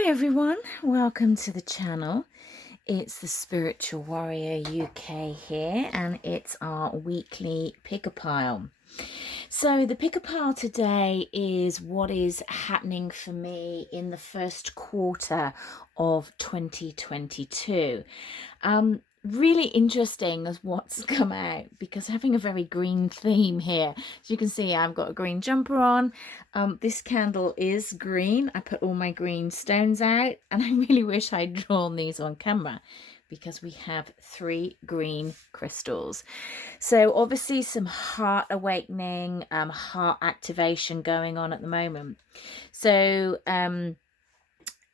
Hi everyone, welcome to the channel. It's the Spiritual Warrior UK here, and it's our weekly pick-a-pile. So the pick-a-pile today is what is happening for me in the first quarter of 2022. Really interesting as what's come out, because having a very green theme here. As you can see, I've got a green jumper on. This candle is green. I put all my green stones out, and I really wish I'd drawn these on camera because we have 3 green crystals. So obviously some heart awakening, heart activation going on at the moment. So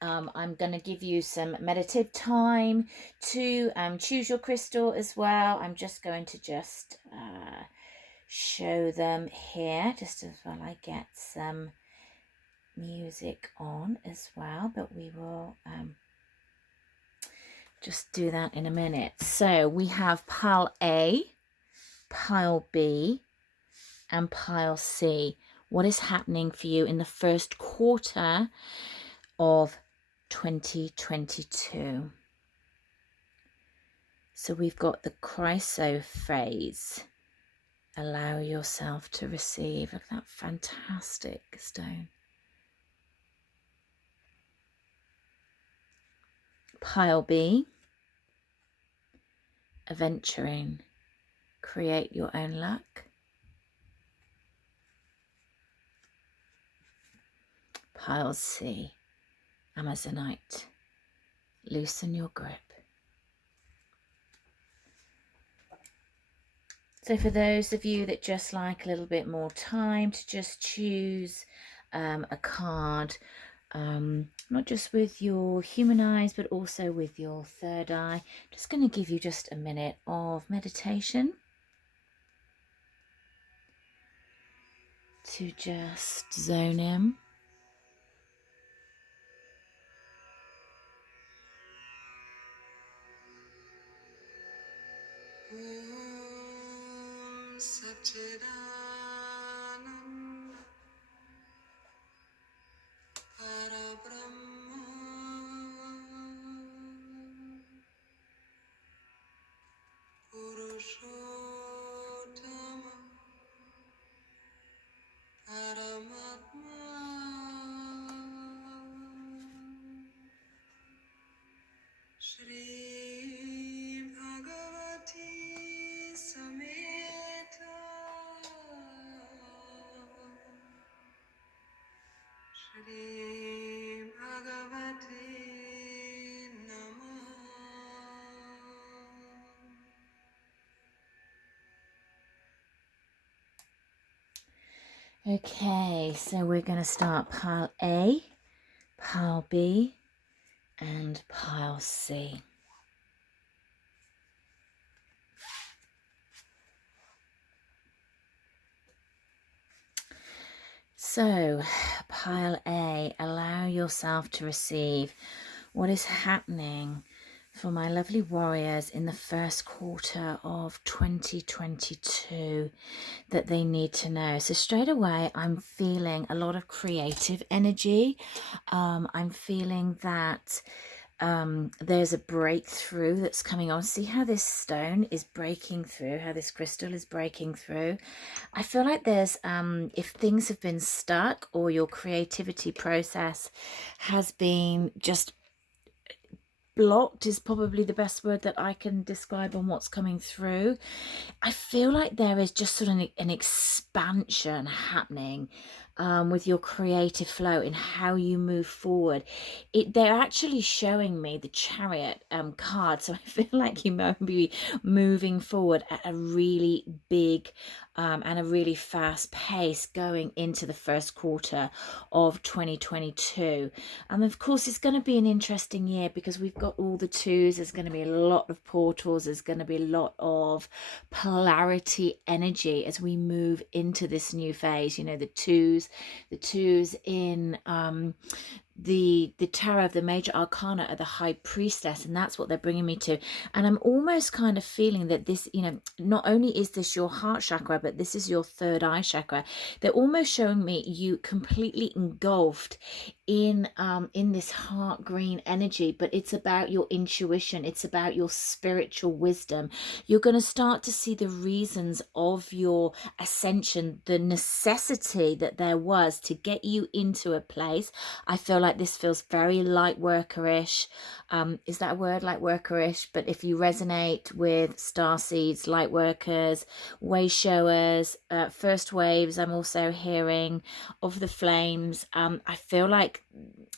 I'm going to give you some meditative time to choose your crystal as well. I'm just going to show them here just as well. I get some music on as well, but we will just do that in a minute. So we have pile A, pile B, and pile C. What is happening for you in the first quarter of 2022? So we've got the chryso phase. Allow yourself to receive. Look at that fantastic stone. Pile B, adventuring, create your own luck. Pile C, Amazonite, loosen your grip. So for those of you that just like a little bit more time to just choose a card, not just with your human eyes, but also with your third eye, just going to give you just a minute of meditation to just zone in. Okay, so we're going to start pile A, pile B, and pile C. So, pile A, allow yourself to receive what is happening for my lovely warriors in the first quarter of 2022 that they need to know. So straight away, I'm feeling a lot of creative energy. I'm feeling that there's a breakthrough that's coming on. See how this stone is breaking through, how this crystal is breaking through. I feel like there's if things have been stuck, or your creativity process has been just blocked, is probably the best word that I can describe on what's coming through. I feel like there is just sort of an expansion happening with your creative flow in how you move forward. They're actually showing me the Chariot card, so I feel like you might be moving forward at a really big and a really fast pace going into the first quarter of 2022. And of course, it's going to be an interesting year because we've got all the twos. There's going to be a lot of portals. There's going to be a lot of polarity energy as we move into this new phase. You know, the twos in the tarot of the major arcana are the high priestess, and that's what they're bringing me to. And I'm almost kind of feeling that this, you know, not only is this your heart chakra, but this is your third eye chakra. They're almost showing me you completely engulfed in this heart green energy, but it's about your intuition, it's about your spiritual wisdom. You're going to start to see the reasons of your ascension, the necessity that there was to get you into a place. I feel like this feels very light workerish. Is that a word, light workerish? But if you resonate with star seeds, light workers, way showers, first waves, I'm also hearing of the flames. I feel like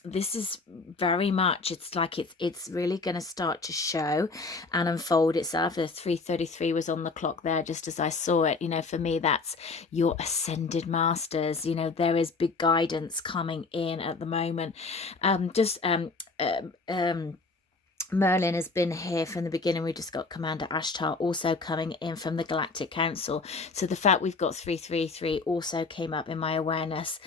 this is very much, it's like it's really going to start to show and unfold itself. The 3:33 was on the clock there just as I saw it. You know, for me, that's your ascended masters. You know, there is big guidance coming in at the moment. Merlin has been here from the beginning. We just got Commander Ashtar also coming in from the Galactic Council. So the fact we've got 333 also came up in my awareness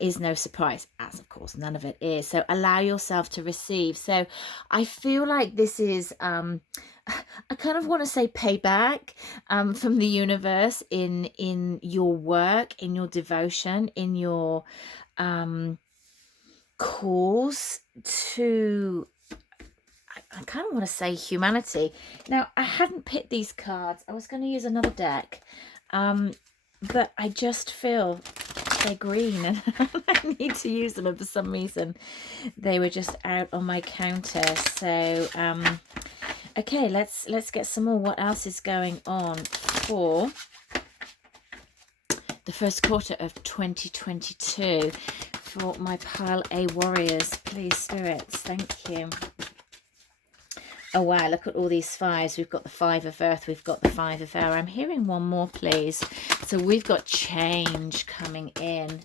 is no surprise, as of course none of it is. So allow yourself to receive. So I feel like this is I kind of want to say payback from the universe in your work, in your devotion, in your calls to, I kind of want to say humanity. Now, I hadn't picked these cards. I was going to use another deck, but I just feel they're green and I need to use them, and for some reason they were just out on my counter. So, okay, let's get some more. What else is going on for the first quarter of 2022 for my Pile A warriors? Please, spirits, thank you. Oh wow, look at all these fives. We've got the 5 of earth, we've got the 5 of air. I'm hearing one more, please. So we've got change coming in.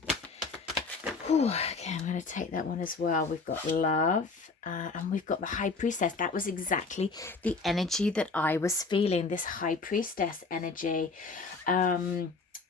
Whew, okay, I'm going to take that one as well. We've got love and we've got the high priestess. That was exactly the energy that I was feeling, this high priestess energy.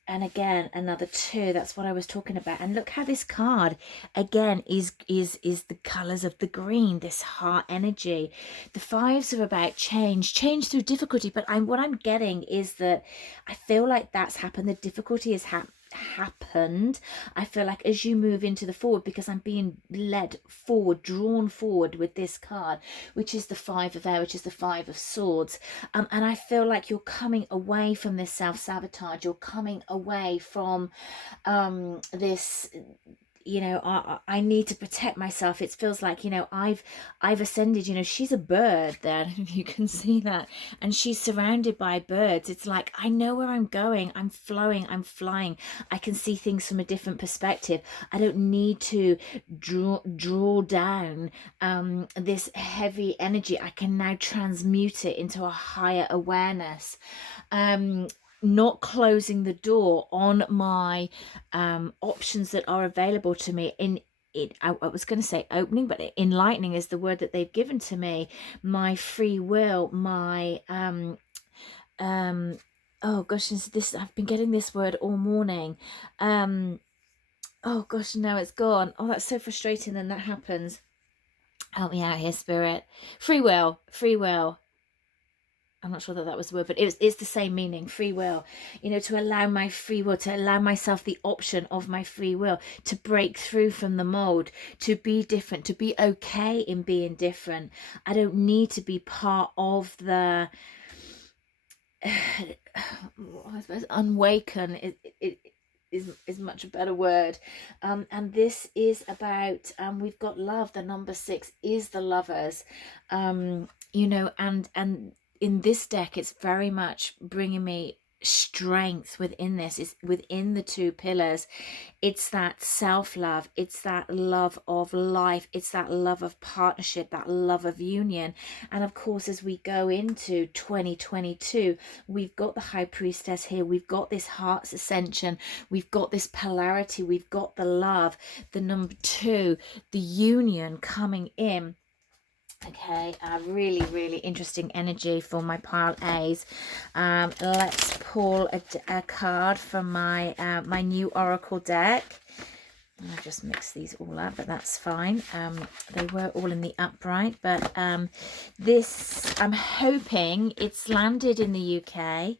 And again, another 2. That's what I was talking about. And look how this card again is the colors of the green, this heart energy. The 5s are about change through difficulty. But what I'm getting is that I feel like that's happened. The difficulty has happened. I feel like as you move into the forward, because I'm being led forward, drawn forward with this card, which is the 5 of air, which is the 5 of swords, and I feel like you're coming away from this self-sabotage. You're coming away from this, you know, I need to protect myself. It feels like, you know, I've ascended. You know, she's a bird there, you can see that, and she's surrounded by birds. It's like, I know where I'm going. I'm flowing, I'm flying. I can see things from a different perspective. I don't need to draw down this heavy energy. I can now transmute it into a higher awareness. Not closing the door on my options that are available to me. I was going to say opening, but enlightening is the word that they've given to me. My free will, my oh gosh, this I've been getting this word all morning. Oh gosh, now it's gone. Oh, that's so frustrating when that happens. Help me out here, spirit. Free will. I'm not sure that was the word, but it's the same meaning, free will. You know, to allow my free will, to allow myself the option of my free will, to break through from the mold, to be different, to be okay in being different. I don't need to be part of the, I suppose, unwaken. It is much a better word. And this is about, we've got love. The number 6 is the lovers. You know, and in this deck, it's very much bringing me strength within this. Is within the 2 pillars. It's that self-love, it's that love of life, it's that love of partnership, that love of union. And of course, as we go into 2022, we've got the high priestess here, we've got this heart's ascension, we've got this polarity, we've got the love, the number 2, the union coming in. Okay, really interesting energy for my pile A's. Let's pull a card from my my new oracle deck. I'll just mix these all up, but that's fine. They were all in the upright, but this, I'm hoping it's landed in the UK,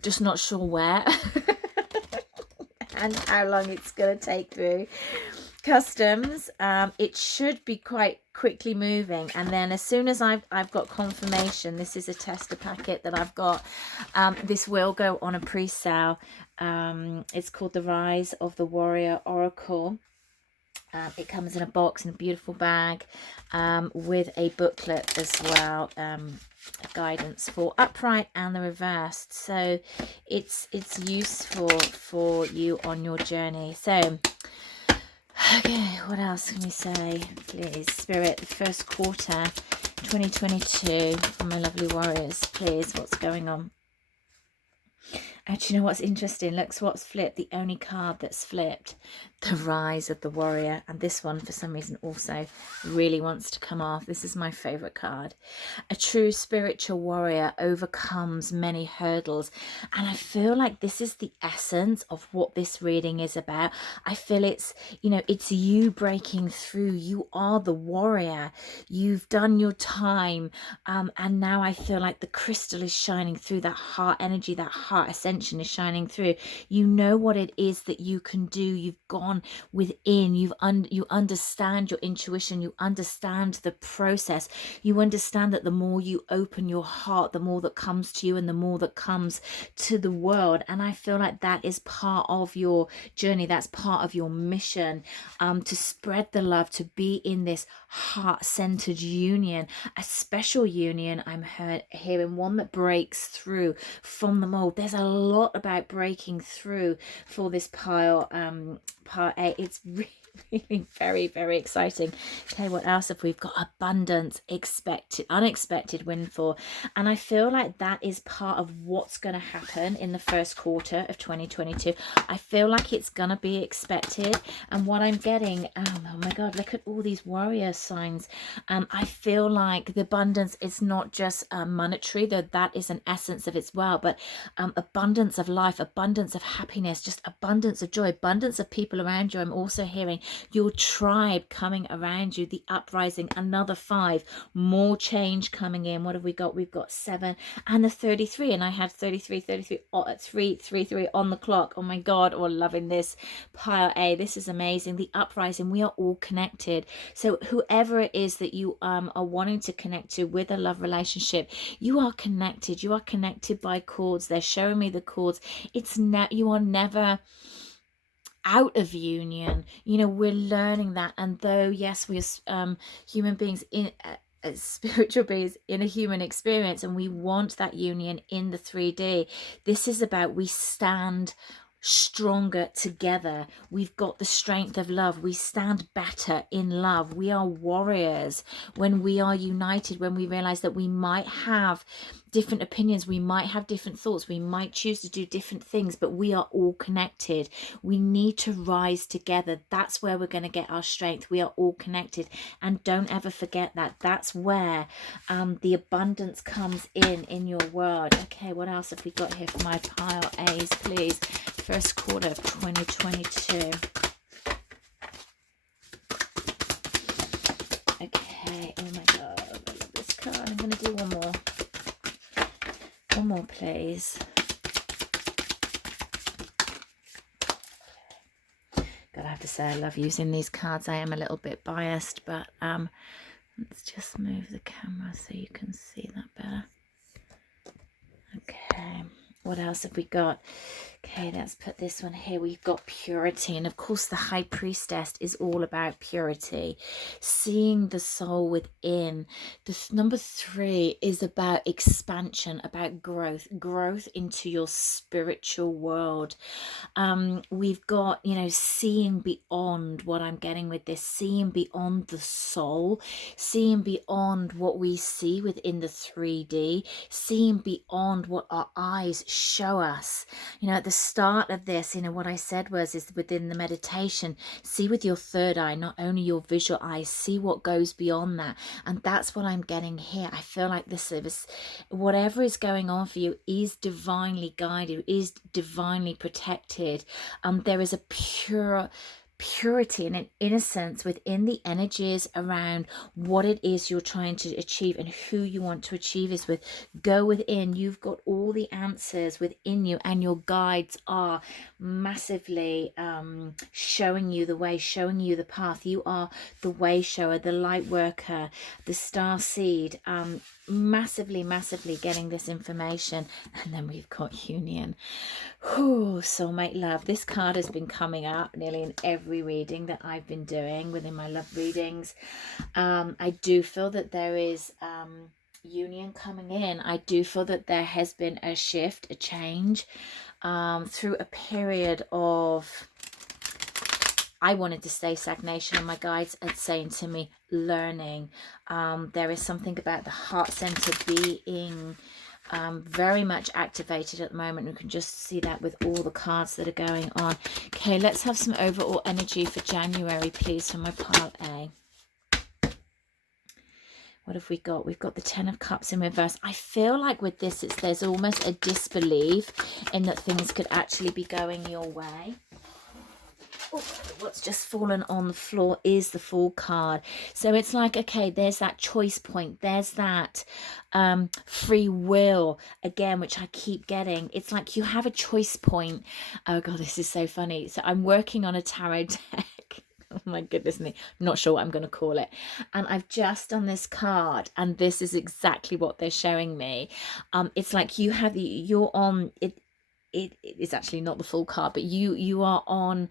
just not sure where and how long it's going to take through. customs. It should be quite quickly moving, and then as soon as I've got confirmation, this is a tester packet that I've got, this will go on a pre-sale. It's called The Rise of the Warrior Oracle. It comes in a box in a beautiful bag, with a booklet as well, guidance for upright and the reversed, so it's useful for you on your journey. So okay, what else can we say, please, Spirit? The first quarter 2022 for my lovely warriors, please. What's going on? Actually, you know what's interesting? Look what's flipped. The only card that's flipped, the Rise of the Warrior. And this one, for some reason, also really wants to come off. This is my favorite card. A true spiritual warrior overcomes many hurdles. And I feel like this is the essence of what this reading is about. I feel it's, you know, it's you breaking through. You are the warrior. You've done your time. And now I feel like the crystal is shining through. That heart energy, that heart ascension is shining through. You know what it is that you can do. You've gone within. You understand your intuition. You understand the process. You understand that the more you open your heart, the more that comes to you and the more that comes to the world. And I feel like that is part of your journey. That's part of your mission, to spread the love, to be in this heart-centered union, a special union. I'm hearing one that breaks through from the mold. There's a lot about breaking through for this pile part A. It's really very, very exciting. Okay, what else have we got? Abundance, expected, unexpected windfall. And I feel like that is part of what's going to happen in the first quarter of 2022. I feel like it's going to be expected. And what I'm getting, oh my God, look at all these warrior signs. I feel like the abundance is not just monetary, though that is an essence of it as well, but abundance of life, abundance of happiness, just abundance of joy, abundance of people around you. I'm also hearing your tribe coming around you, the uprising, another 5, more change coming in. What have we got? We've got 7 and the 33, and I had 33 on the clock. Oh my God, oh, loving this pile A. This is amazing. The uprising, we are all connected. So whoever it is that you are wanting to connect to with a love relationship, you are connected. You are connected by cords. They're showing me the cords. It's you are never out of union. You know, we're learning that. And though yes, we're human beings in spiritual beings in a human experience, and we want that union in the 3D, this is about we stand stronger together. We've got the strength of love. We stand better in love. We are warriors when we are united, when we realize that we might have different opinions, we might have different thoughts, we might choose to do different things, but we are all connected. We need to rise together. That's where we're going to get our strength. We are all connected, and don't ever forget that. That's where the abundance comes in your world. Okay, what else have we got here for my pile A's, please? First quarter of 2022. Okay, oh my God, I love this card. I'm going to do one more. One more, please. God, I have to say I love using these cards. I am a little bit biased, but let's just move the camera so you can see that better. Okay, what else have we got? Okay, let's put this one here. We've got purity. And of course, the High Priestess is all about purity. Seeing the soul within. This number 3 is about expansion, about growth. Growth into your spiritual world. We've got, you know, seeing beyond what I'm getting with this. Seeing beyond the soul. Seeing beyond what we see within the 3D. Seeing beyond what our eyes show us. You know, at the start of this, you know, what I said is within the meditation, see with your third eye, not only your visual eyes, see what goes beyond that. And that's what I'm getting here. I feel like this service, whatever is going on for you, is divinely guided, is divinely protected. There is a purity and an innocence within the energies around what it is you're trying to achieve and who you want to achieve is with. Go within. You've got all the answers within you, and your guides are massively showing you the way, showing you the path. You are the way shower, the light worker, the star seed, massively getting this information. And then we've got union. Whew, soulmate love. This card has been coming up nearly in every reading that I've been doing within my love readings. I do feel that there is union coming in. I do feel that there has been a shift, a change through a period of, I wanted to say stagnation, and my guides are saying to me learning. There is something about the heart center being very much activated at the moment. You can just see that with all the cards that are going on. Okay, let's have some overall energy for January, please, for my pile A. What have we got? We've got the 10 of Cups in reverse. I feel like with this, there's almost a disbelief in that things could actually be going your way. Oh, what's just fallen on the floor is the Fool card. So it's like, okay, there's that choice point. There's that free will again, which I keep getting. It's like you have a choice point. Oh God, this is so funny. So I'm working on a tarot deck. Oh my goodness me. I'm not sure what I'm going to call it. And I've just done this card, and this is exactly what they're showing me. It's like you have you're on it. It is actually not the full card, but you are on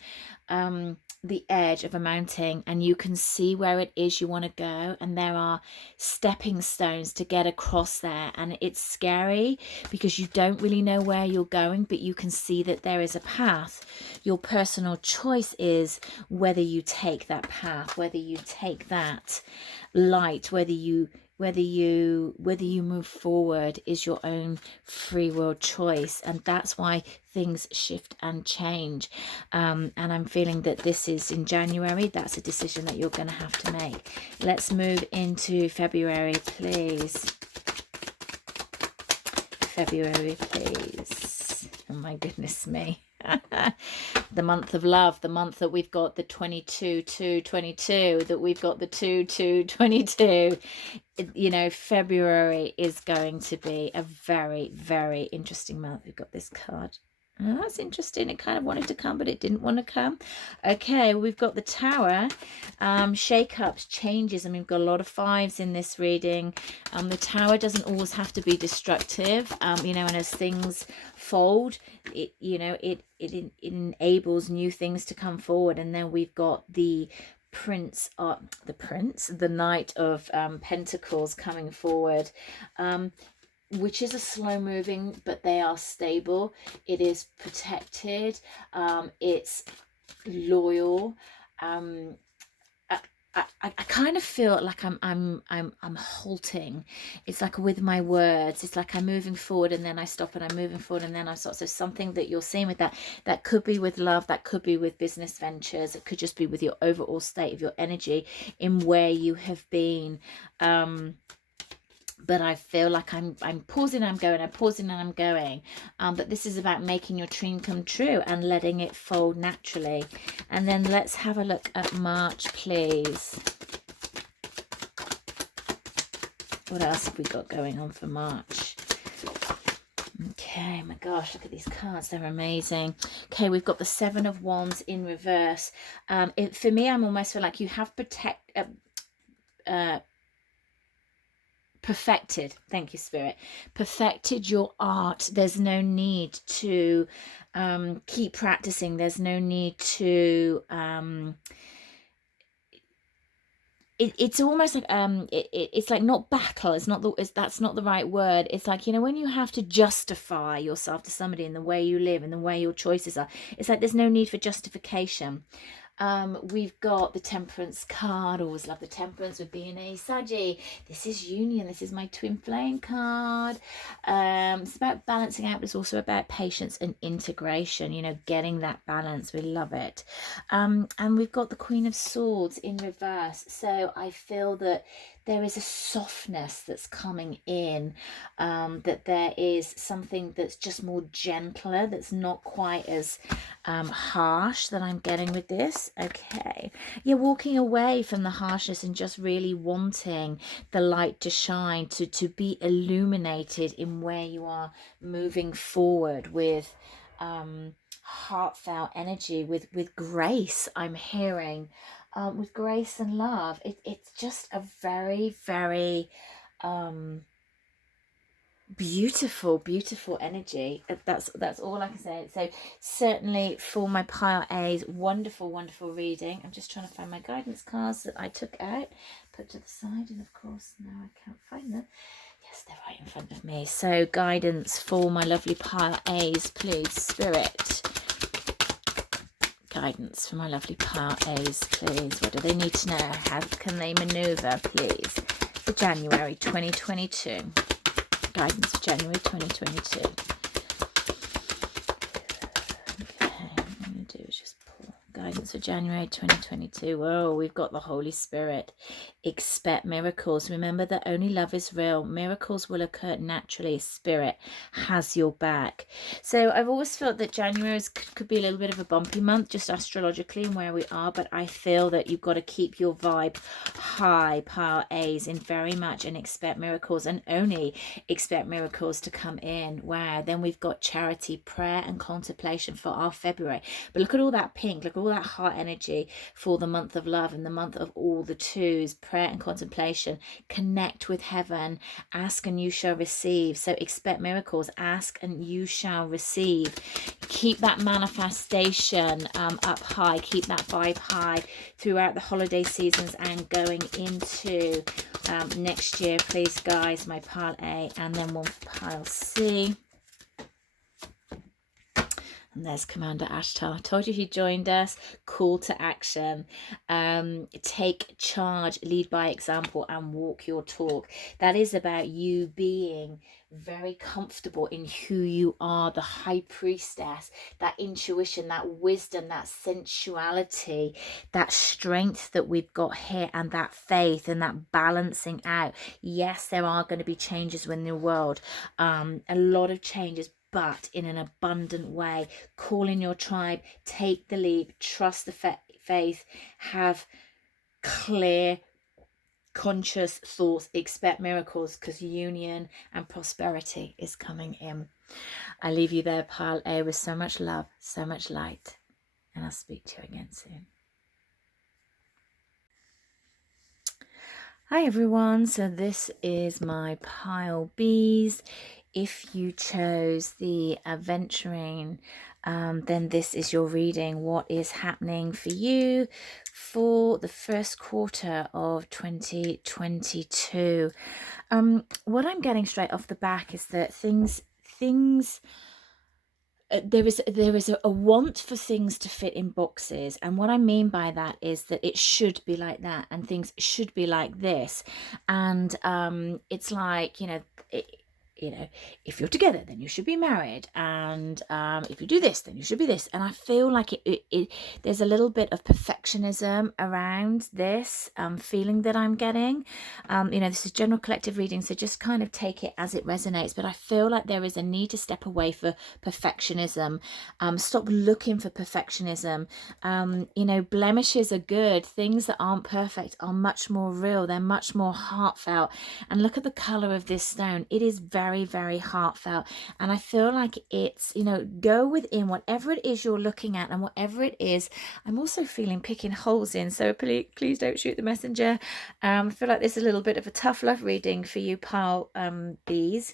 the edge of a mountain, and you can see where it is you want to go, and there are stepping stones to get across there, and it's scary because you don't really know where you're going, but you can see that there is a path. Your personal choice is whether you take that path, whether you take that light, whether you move forward is your own free will choice. And that's why things shift and change. And I'm feeling that this is in January. That's a decision that you're going to have to make. Let's move into February, please. February, please. Oh my goodness me. The month of love, the month that we've got the 22-2-22, that we've got the 2-2-22. You know, February is going to be a very interesting month. We've got this card. Oh, that's interesting. It kind of wanted to come, but it didn't want to come. Okay, we've got the Tower, shake-ups, changes, and we've got a lot of 5s in this reading. The Tower doesn't always have to be destructive, you know, and as things fold, it enables new things to come forward. And then we've got the the Knight of Pentacles coming forward, which is a slow moving, but they are stable. It is protected. It's loyal. I kind of feel like I'm halting. It's like with my words. It's like I'm moving forward and then I stop, and I'm moving forward and then I stop. So something that you're seeing with that could be with love, that could be with business ventures, it could just be with your overall state of your energy in where you have been. But I feel like I'm pausing, I'm going, I'm pausing and I'm going. But this is about making your dream come true and letting it fold naturally. And then let's have a look at March, please. What else have we got going on for March? Okay, my gosh, look at these cards. They're amazing. Okay, we've got the 7 of Wands in reverse. For me, I'm almost feel like you have perfected, thank you Spirit, perfected your art. There's no need to keep practicing. There's no need to it's almost like it's like not battle. That's not the right word. It's like, you know, when you have to justify yourself to somebody in the way you live and the way your choices are, it's like there's no need for justification. We've got the Temperance card. Always love the Temperance with being a Saggy. This is union. This is my twin flame card. It's about balancing out, but it's also about patience and integration, you know, getting that balance. We love it. And we've got the Queen of Swords in reverse. So I feel that there is a softness that's coming in, that there is something that's just more gentler, that's not quite as harsh that I'm getting with this. Okay. You're walking away from the harshness and just really wanting the light to shine, to be illuminated in where you are moving forward with heartfelt energy, with grace. I'm hearing with grace and love. It's just a very, very beautiful energy. That's all I can say. So certainly for my pile A's, wonderful reading. I'm just trying to find my guidance cards that I took out, put to the side, and of course now I can't find them. Yes, they're right in front of me. So guidance for my lovely pile A's, please, Spirit. Guidance for my lovely pile A's, please. What do they need to know? How can they maneuver, please, for January 2022? Guidance for January 2022. Okay, what I'm going to do is just pull guidance for January 2022. Whoa, we've got the Holy Spirit. Expect miracles. Remember that only love is real. Miracles will occur naturally. Spirit has your back. So I've always felt that January could be a little bit of a bumpy month, just astrologically and where we are, but I feel that you've got to keep your vibe high, pile A's, in very much, and expect miracles, and only expect miracles to come in. Wow. Then we've got charity, prayer and contemplation for our February. But look at all that pink, look at all that heart energy for the month of love and the month of all the twos. Prayer and contemplation. Connect with heaven. Ask and you shall receive. So expect miracles. Ask and you shall receive. Keep that manifestation up high. Keep that vibe high throughout the holiday seasons and going into next year, please, guys. My pile A, and then one for pile C. And there's Commander Ashtar. I told you he joined us. Call to action. Take charge, lead by example, and walk your talk. That is about you being very comfortable in who you are, the high priestess, that intuition, that wisdom, that sensuality, that strength that we've got here, and that faith and that balancing out. Yes, there are going to be changes in the world, a lot of changes, but in an abundant way. Call in your tribe, take the leap, trust the faith, have clear, conscious thoughts, expect miracles, because union and prosperity is coming in. I leave you there, pile A, with so much love, so much light, and I'll speak to you again soon. Hi everyone, so this is my pile B's. If you chose the adventuring, then this is your reading. What is happening for you for the first quarter of 2022? What I'm getting straight off the back is that there is a want for things to fit in boxes, and what I mean by that is that it should be like that and things should be like this, and it's like, if you're together then you should be married, and if you do this then you should be this, and I feel like there's a little bit of perfectionism around this feeling that I'm getting. This is general collective reading, so just kind of take it as it resonates, but I feel like there is a need to step away for perfectionism. Stop looking for perfectionism. Blemishes are good. Things that aren't perfect are much more real. They're much more heartfelt, and look at the color of this stone. It is very, very heartfelt, and I feel like it's, go within whatever it is you're looking at, and whatever it is, I'm also feeling picking holes in, so please don't shoot the messenger. I feel like this is a little bit of a tough love reading for you, pile B's.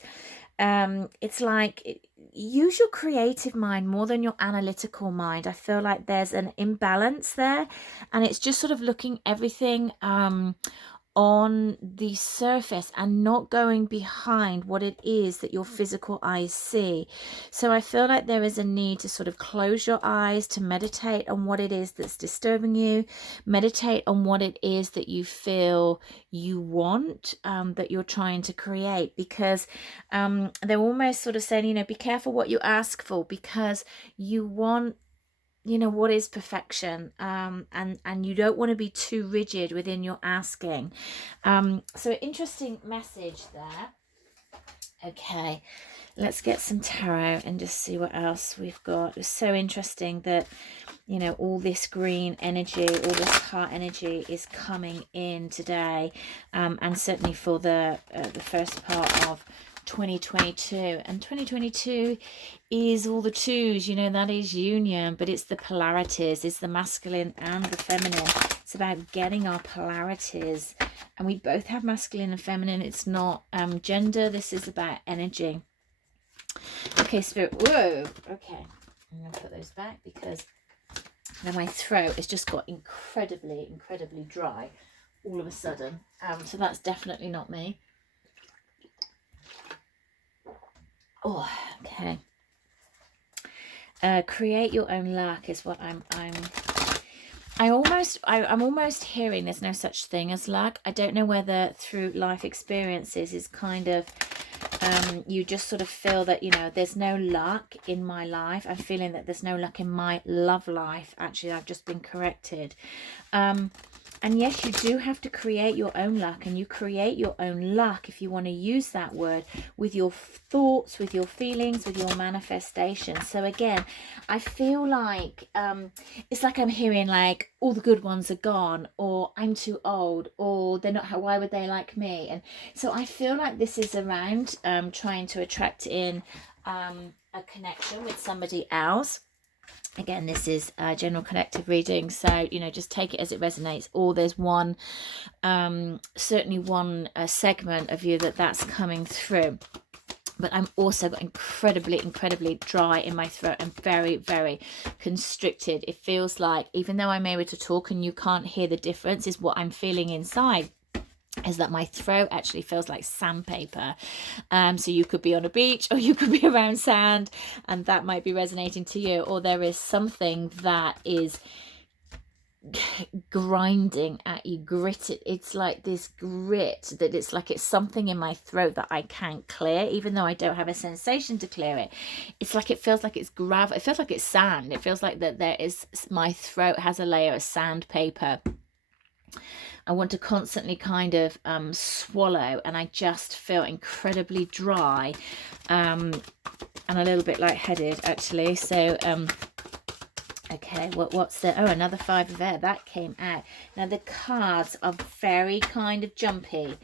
It's like, use your creative mind more than your analytical mind. I feel like there's an imbalance there, and it's just sort of looking everything on the surface and not going behind what it is that your physical eyes see. So I feel like there is a need to sort of close your eyes, to meditate on what it is that's disturbing you, meditate on what it is that you feel you want, that you're trying to create, because they're almost sort of saying, be careful what you ask for, because you want, what is perfection, and you don't want to be too rigid within your asking. So interesting message there. Okay, let's get some tarot and just see what else we've got. It's so interesting that you know, all this green energy, all this heart energy is coming in today, and certainly for the first part of 2022. And 2022 is all the twos, you know, that is union, but it's the polarities, it's the masculine and the feminine. It's about getting our polarities, and we both have masculine and feminine. It's not gender, this is about energy. Okay, Spirit, whoa, okay, I'm gonna put those back because now my throat has just got incredibly dry all of a sudden, so that's definitely not me. Oh, okay. Create your own luck is what I'm almost hearing there's no such thing as luck. I don't know whether through life experiences is kind of you just sort of feel that, you know, there's no luck in my life. I'm feeling that there's no luck in my love life. Actually, I've just been corrected. And yes, you do have to create your own luck, and you create your own luck, if you want to use that word, with your thoughts, with your feelings, with your manifestation. So again, I feel like it's like I'm hearing like all the good ones are gone, or I'm too old, or they're not, why would they like me? And so I feel like this is around trying to attract in a connection with somebody else. Again, this is a general collective reading, so, you know, just take it as it resonates. Or there's one, certainly one segment of you that's coming through. But I'm also got incredibly dry in my throat and very constricted. It feels like, even though I'm able to talk and you can't hear the difference, is what I'm feeling inside, is that my throat actually feels like sandpaper. So you could be on a beach, or you could be around sand, and that might be resonating to you. Or there is something that is grinding at you, gritted. It's like this grit, that it's like it's something in my throat that I can't clear, even though I don't have a sensation to clear it. It's like, it feels like it's gravel. It feels like it's sand. It feels like that there is, my throat has a layer of sandpaper. I want to constantly kind of swallow, and I just feel incredibly dry and a little bit lightheaded, actually. So okay, what's the, oh, another 5 of air that came out. Now the cards are very kind of jumpy.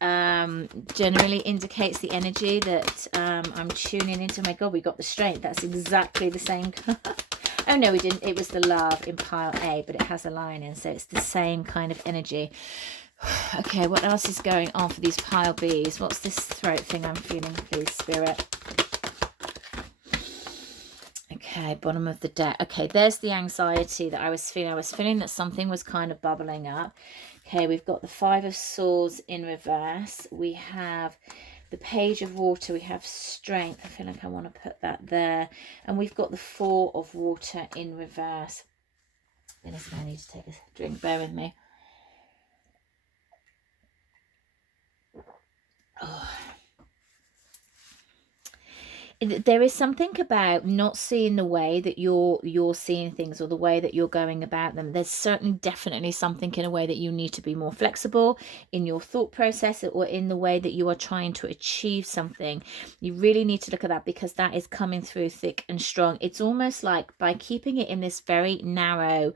Generally indicates the energy that I'm tuning into. My God, we got the strength. That's exactly the same card. Oh no, we didn't. It was the love in pile A, but it has a line in, so it's the same kind of energy. Okay, what else is going on for these pile Bs? What's this throat thing I'm feeling, please, Spirit? Okay, bottom of the deck. Okay, there's the anxiety that I was feeling. I was feeling that something was kind of bubbling up. Okay, we've got the 5 of Swords in reverse. We have the Page of Water. We have strength. I feel like I want to put that there. And we've got the 4 of Water in reverse. Goodness, I need to take a drink. Bear with me. Oh. There is something about not seeing the way that you're seeing things, or the way that you're going about them. There's certainly definitely something in a way that you need to be more flexible in your thought process, or in the way that you are trying to achieve something. You really need to look at that, because that is coming through thick and strong. It's almost like, by keeping it in this very narrow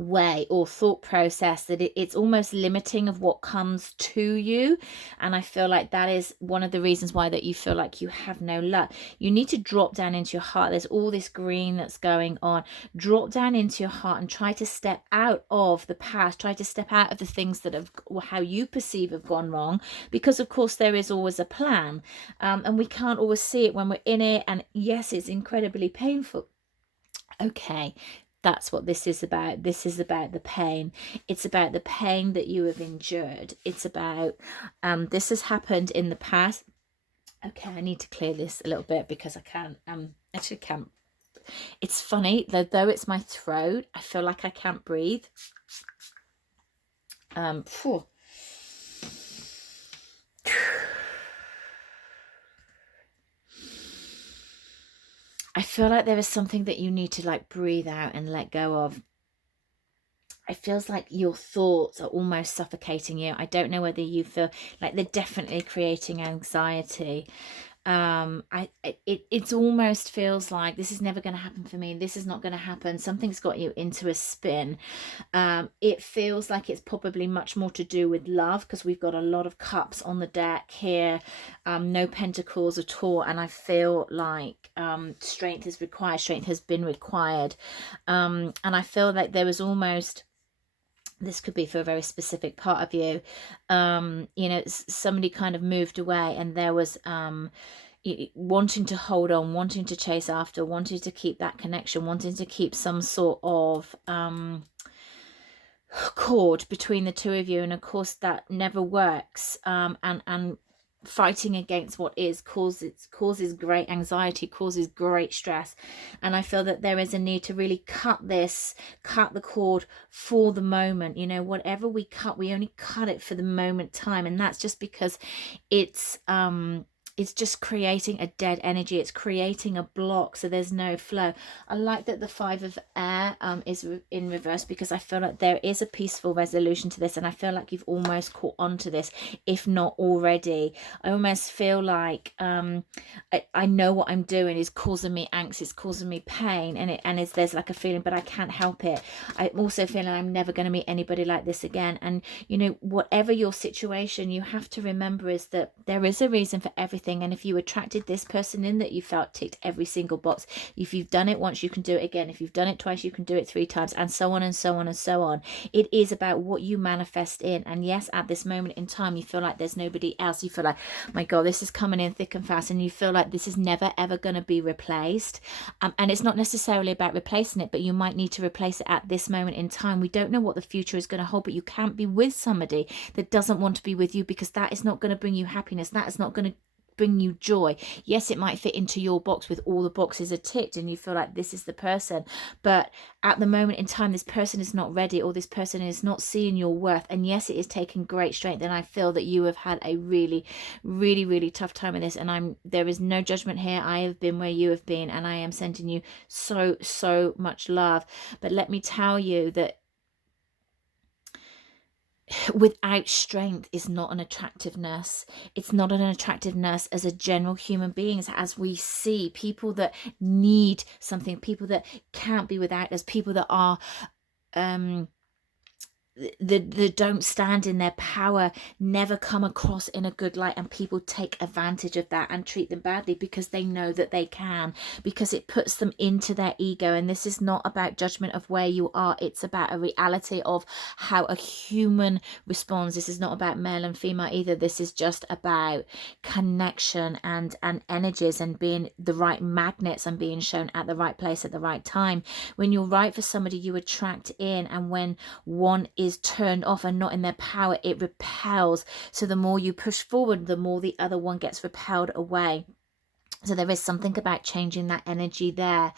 way or thought process, that it's almost limiting of what comes to you. And I feel like that is one of the reasons why that you feel like you have no luck. You need to drop down into your heart. There's all this green that's going on. Drop down into your heart and try to step out of the past. Try to step out of the things that have, or how you perceive, have gone wrong, because of course there is always a plan, and we can't always see it when we're in it. And yes, it's incredibly painful. Okay, that's what this is about. This is about the pain. It's about the pain that you have endured. It's about this has happened in the past. Okay, I need to clear this a little bit, because I can't actually can't. It's funny, though it's my throat, I feel like I can't breathe. I feel like there is something that you need to like breathe out and let go of. It feels like your thoughts are almost suffocating you. I don't know whether you feel like they're definitely creating anxiety. It almost feels like this is never going to happen for me. This is not going to happen. Something's got you into a spin. It feels like it's probably much more to do with love, because we've got a lot of cups on the deck here, no pentacles at all, and I feel like strength is required, strength has been required, and I feel like there was almost, this could be for a very specific part of you, you know, somebody kind of moved away, and there was wanting to hold on, wanting to chase after, wanting to keep that connection, wanting to keep some sort of cord between the two of you, and of course that never works, and fighting against what is causes great anxiety, causes great stress, and I feel that there is a need to really cut the cord for the moment. You know, whatever we cut, we only cut it for the moment time, and that's just because it's just creating a dead energy. It's creating a block, so there's no flow. I like that the 5 of air is in reverse, because I feel like there is a peaceful resolution to this, and I feel like you've almost caught on to this, if not already. I almost feel like I know what I'm doing is causing me angst, it's causing me pain, and there's like a feeling, but I can't help it. I'm also feeling I'm never going to meet anybody like this again. And you know, whatever your situation, you have to remember is that there is a reason for everything. And if you attracted this person in that you felt ticked every single box, if you've done it once, you can do it again. If you've done it twice, you can do it 3 times, and so on and so on and so on. It is about what you manifest in. And yes, at this moment in time, you feel like there's nobody else. You feel like, my God, this is coming in thick and fast, and you feel like this is never ever going to be replaced. And it's not necessarily about replacing it, but you might need to replace it at this moment in time. We don't know what the future is going to hold, but you can't be with somebody that doesn't want to be with you, because that is not going to bring you happiness. That is not going to bring you joy. Yes, it might fit into your box with all the boxes are ticked, and you feel like this is the person, but at the moment in time, this person is not ready, or this person is not seeing your worth. And yes, it is taking great strength, and I feel that you have had a really, really, really tough time with this, and there is no judgment here. I have been where you have been, and I am sending you so much love. But let me tell you that without strength is not an attractiveness. It's not an attractiveness as a general human beings, as we see people that need something, people that can't be without us, people that are that don't stand in their power, never come across in a good light, and people take advantage of that and treat them badly because they know that they can, because it puts them into their ego. And this is not about judgment of where you are, it's about a reality of how a human responds. This is not about male and female either. This is just about connection and energies, and being the right magnets, and being shown at the right place at the right time. When you're right for somebody, you attract in, and when one is turned off and not in their power, it repels. So the more you push forward, the more the other one gets repelled away. So there is something about changing that energy there.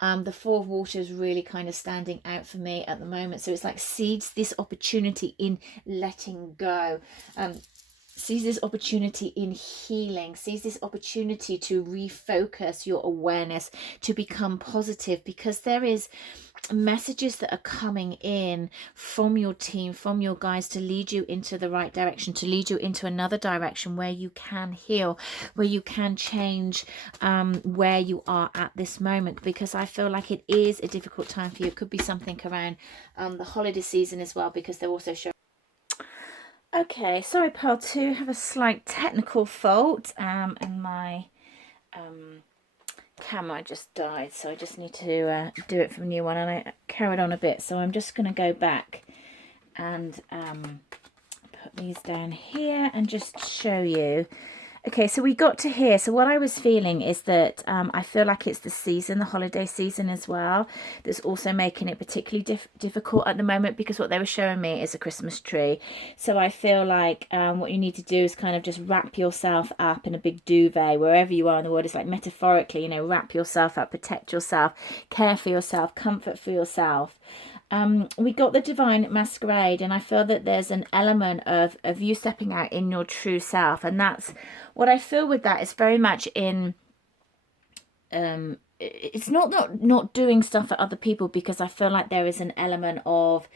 The 4 of Water is really kind of standing out for me at the moment. So it's like seeds this opportunity in letting go. Sees this opportunity in healing, sees this opportunity to refocus your awareness, to become positive, because there is messages that are coming in from your team, from your guys, to lead you into the right direction, to lead you into another direction where you can heal, where you can change where you are at this moment, because I feel like it is a difficult time for you. It could be something around the holiday season as well, because they're also showing. Okay, sorry, pile 2, have a slight technical fault, and my camera just died, so I just need to do it from a new one, and I carried on a bit, so I'm just going to go back and put these down here and just show you. Okay, so we got to here. So what I was feeling is that I feel like it's the season, the holiday season as well, that's also making it particularly difficult at the moment, because what they were showing me is a Christmas tree. So I feel like what you need to do is kind of just wrap yourself up in a big duvet, wherever you are in the world. It's like metaphorically, you know, wrap yourself up, protect yourself, care for yourself, comfort for yourself. We got the Divine Masquerade, and I feel that there's an element of you stepping out in your true self, and that's what I feel with that. Is very much in it's not doing stuff for other people, because I feel like there is an element of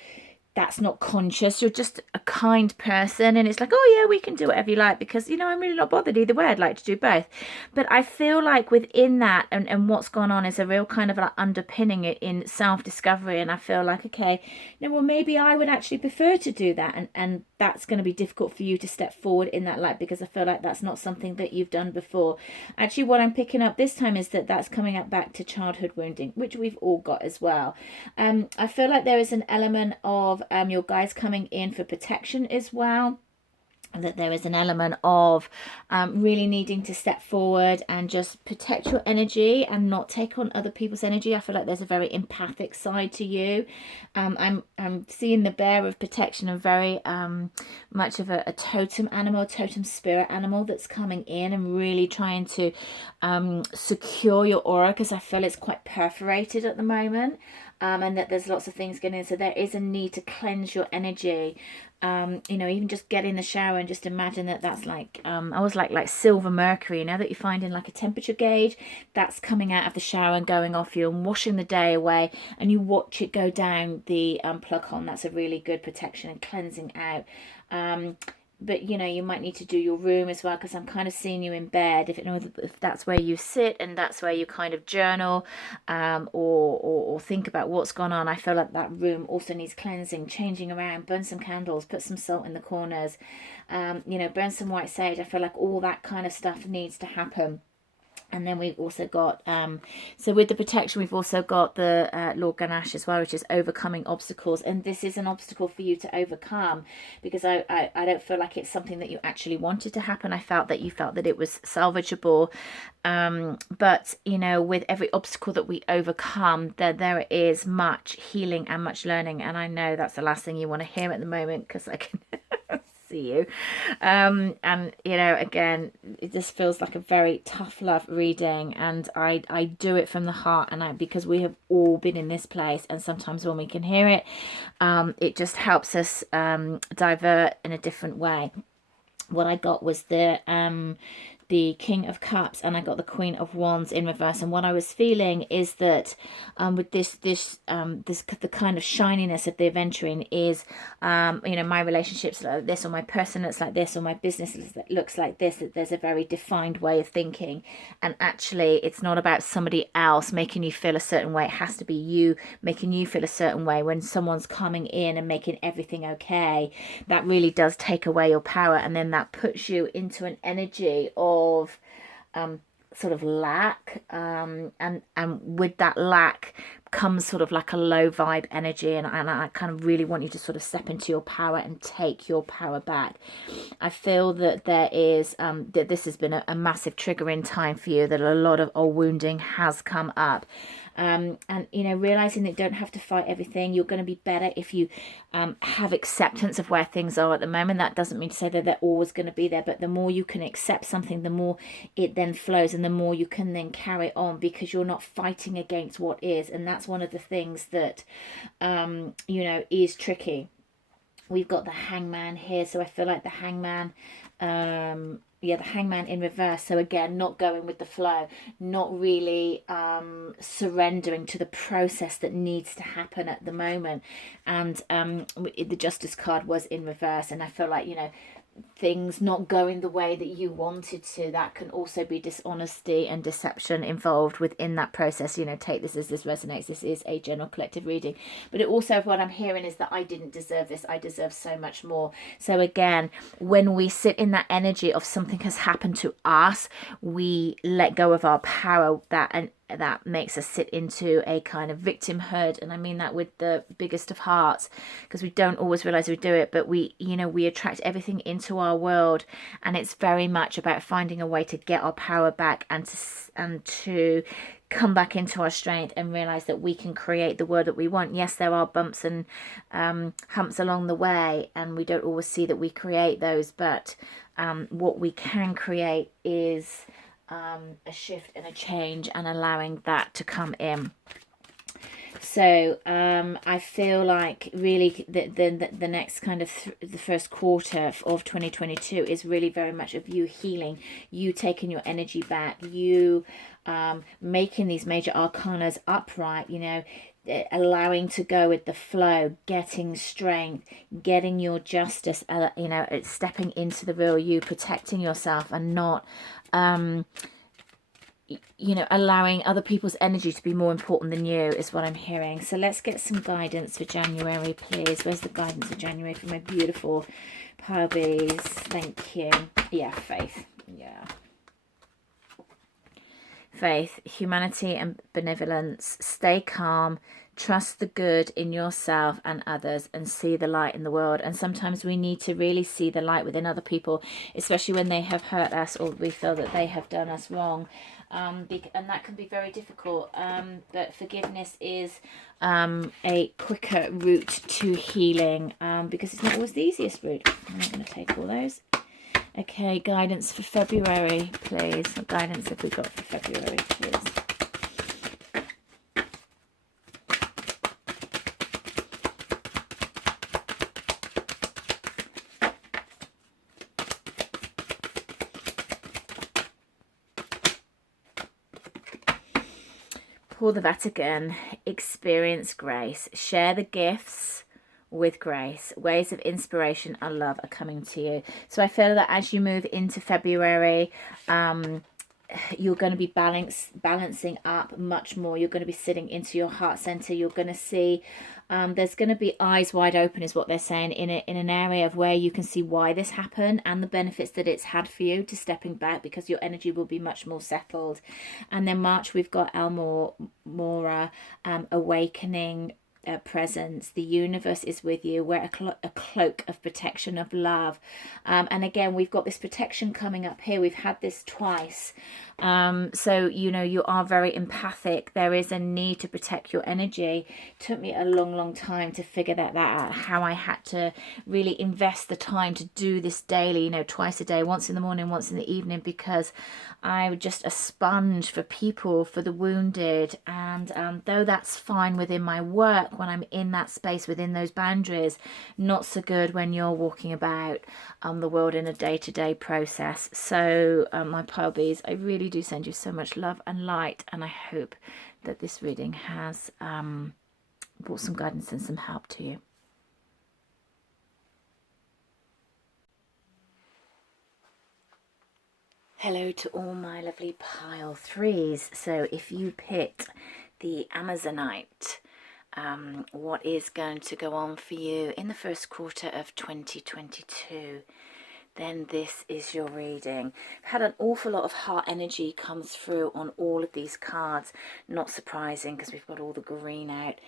that's not conscious. You're just kind person, and it's like, oh yeah, we can do whatever you like, because, you know, I'm really not bothered either way. I'd like to do both. But I feel like within that, and what's gone on is a real kind of like underpinning it in self-discovery. And I feel like, okay, you know, well, maybe I would actually prefer to do that, and that's going to be difficult for you to step forward in that light, because I feel like that's not something that you've done before. Actually, what I'm picking up this time is that that's coming up back to childhood wounding, which we've all got as well. I feel like there is an element of your guys coming in for protection as well. That there is an element of really needing to step forward and just protect your energy and not take on other people's energy. I feel like there's a very empathic side to you. I'm seeing the bear of protection, and very much of a totem animal, totem spirit animal that's coming in and really trying to secure your aura, because I feel it's quite perforated at the moment. And that there's lots of things getting in. So there is a need to cleanse your energy. You know, even just get in the shower and just imagine that that's like, I was like silver mercury, you know, that you find in like a temperature gauge, that's coming out of the shower and going off you and washing the day away, and you watch it go down the plug hole. That's a really good protection and cleansing out. But, you know, you might need to do your room as well, because I'm kind of seeing you in bed, if that's where you sit and that's where you kind of journal, or think about what's gone on. I feel like that room also needs cleansing, changing around. Burn some candles, put some salt in the corners, you know, burn some white sage. I feel like all that kind of stuff needs to happen. And then we've also got, so with the protection, we've also got the Lord Ganesh as well, which is overcoming obstacles. And this is an obstacle for you to overcome, because I don't feel like it's something that you actually wanted to happen. I felt that you felt that it was salvageable. But, you know, with every obstacle that we overcome, there is much healing and much learning. And I know that's the last thing you want to hear at the moment, because I can see you. And, you know, again, this feels like a very tough love reading, and I do it from the heart, and because we have all been in this place, and sometimes when we can hear it, it just helps us divert in a different way. What I got was the King of Cups, and I got the Queen of Wands in reverse. And what I was feeling is that with this the kind of shininess of the aventurine is, you know, my relationships like this, or my person looks like this, or my business looks like this, that there's a very defined way of thinking. And actually, it's not about somebody else making you feel a certain way. It has to be you making you feel a certain way. When someone's coming in and making everything okay, that really does take away your power, and then that puts you into an energy of sort of lack, and with that lack comes sort of like a low vibe energy, and I kind of really want you to sort of step into your power and take your power back. I feel that there is that this has been a massive triggering time for you, that a lot of old wounding has come up. And, you know, realizing that you don't have to fight everything. You're going to be better if you have acceptance of where things are at the moment. That doesn't mean to say that they're always going to be there, but the more you can accept something, the more it then flows, and the more you can then carry on, because you're not fighting against what is. And that's one of the things that, you know, is tricky. We've got the Hangman here, so I feel like the Hangman, the Hangman in reverse. So again, not going with the flow, not really surrendering to the process that needs to happen at the moment. And the Justice card was in reverse, and I feel like, you know, things not going the way that you wanted to, that can also be dishonesty and deception involved within that process. You know, take this as this resonates. This is a general collective reading, but it also, what I'm hearing is that I didn't deserve this, I deserve so much more. So again, when we sit in that energy of something has happened to us, we let go of our power, that makes us sit into a kind of victimhood. And I mean that with the biggest of hearts, because we don't always realize we do it, but we, you know, we attract everything into our world, and it's very much about finding a way to get our power back, and to come back into our strength, and realize that we can create the world that we want. Yes, there are bumps and humps along the way, and we don't always see that we create those, but what we can create is a shift and a change, and allowing that to come in. So I feel like really the next kind of the first quarter of 2022 is really very much of you healing, you taking your energy back, you making these major arcanas upright, you know, allowing to go with the flow, getting strength, getting your justice, you know, it's stepping into the real you, protecting yourself, and not you know, allowing other people's energy to be more important than you is what I'm hearing. So let's get some guidance for January, please. Where's the guidance for January for my beautiful pile bees? Thank you. Yeah, faith. Yeah. Faith, humanity and benevolence. Stay calm. Trust the good in yourself and others, and see the light in the world. And sometimes we need to really see the light within other people, especially when they have hurt us or we feel that they have done us wrong. And that can be very difficult. But forgiveness is a quicker route to healing, because it's not always the easiest route. I'm not going to take all those. Okay, guidance for February, please. What guidance have we got for February, please? Pour the Vatican. Experience grace. Share the gifts with grace. Ways of inspiration and love are coming to you. So I feel that as you move into February, you're going to be balancing up much more. You're going to be sitting into your heart center. You're going to see there's going to be eyes wide open, is what they're saying, in an area of where you can see why this happened and the benefits that it's had for you, to stepping back, because your energy will be much more settled. And then March, we've got Mora, awakening, presence. The universe is with you. Wear a cloak of protection, of love. And again, we've got this protection coming up here. We've had this twice. So, you know, you are very empathic. There is a need to protect your energy. It took me a long time to figure that out, how I had to really invest the time to do this daily, you know, twice a day, once in the morning, once in the evening, because I'm just a sponge for people, for the wounded. And though that's fine within my work, when I'm in that space, within those boundaries, not so good when you're walking about the world in a day-to-day process. So my pile bees, I really do send you so much love and light, and I hope that this reading has brought some guidance and some help to you. Hello to all my lovely pile threes. So if you picked the Amazonite, what is going to go on for you in the first quarter of 2022, then this is your reading. I've had an awful lot of heart energy come through on all of these cards. Not surprising, because we've got all the green out.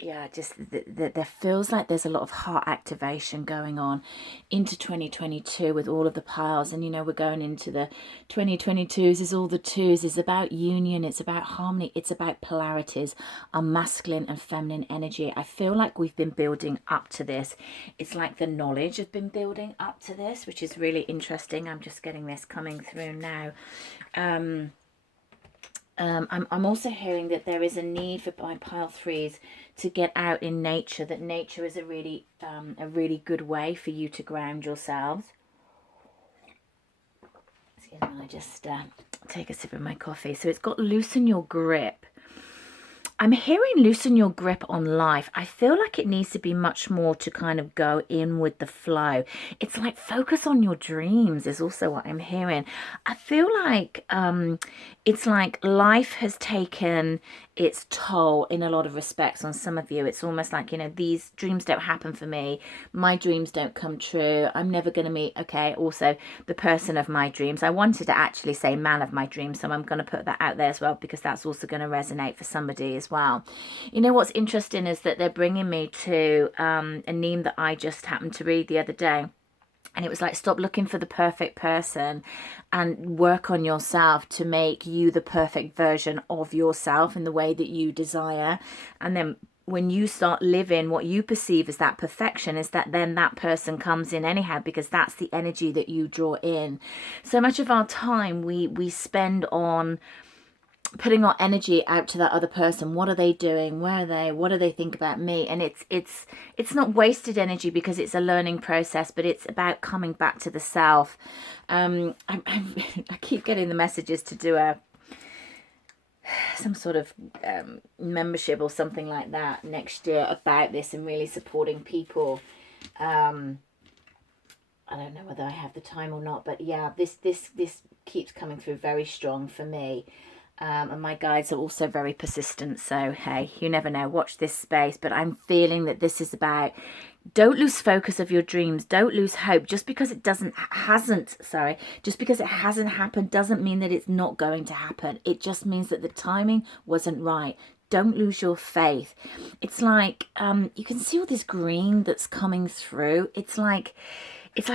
Yeah, just there feels like there's a lot of heart activation going on into 2022 with all of the piles. And, you know, we're going into the 2022s is all the twos. It's about union. It's about harmony. It's about polarities, our masculine and feminine energy. I feel like we've been building up to this. It's like the knowledge has been building up to this, which is really interesting. I'm just getting this coming through now. I'm also hearing that there is a need for my pile threes to get out in nature, that nature is a really good way for you to ground yourselves. Excuse me, I just take a sip of my coffee. So it's got loosen your grip. I'm hearing loosen your grip on life. I feel like it needs to be much more to kind of go in with the flow. It's like focus on your dreams is also what I'm hearing. I feel like it's like life has taken its toll in a lot of respects on some of you. It's almost like, you know, these dreams don't happen for me. My dreams don't come true. I'm never going to meet, okay, also the person of my dreams. I wanted to actually say man of my dreams, so I'm going to put that out there as well, because that's also going to resonate for somebody as well. You know, what's interesting is that they're bringing me to a name that I just happened to read the other day. And it was like, stop looking for the perfect person and work on yourself to make you the perfect version of yourself in the way that you desire. And then when you start living what you perceive as that perfection, is that then that person comes in anyhow, because that's the energy that you draw in. So much of our time we spend on putting our energy out to that other person. What are they doing? Where are they? What do they think about me? And it's not wasted energy, because it's a learning process, but it's about coming back to the self. I keep getting the messages to do some sort of membership or something like that next year about this and really supporting people. I don't know whether I have the time or not, but yeah, this keeps coming through very strong for me. And my guides are also very persistent. So, hey, you never know. Watch this space. But I'm feeling that this is about, don't lose focus of your dreams. Don't lose hope. Just because it just because it hasn't happened doesn't mean that it's not going to happen. It just means that the timing wasn't right. Don't lose your faith. It's like, you can see all this green that's coming through. It's like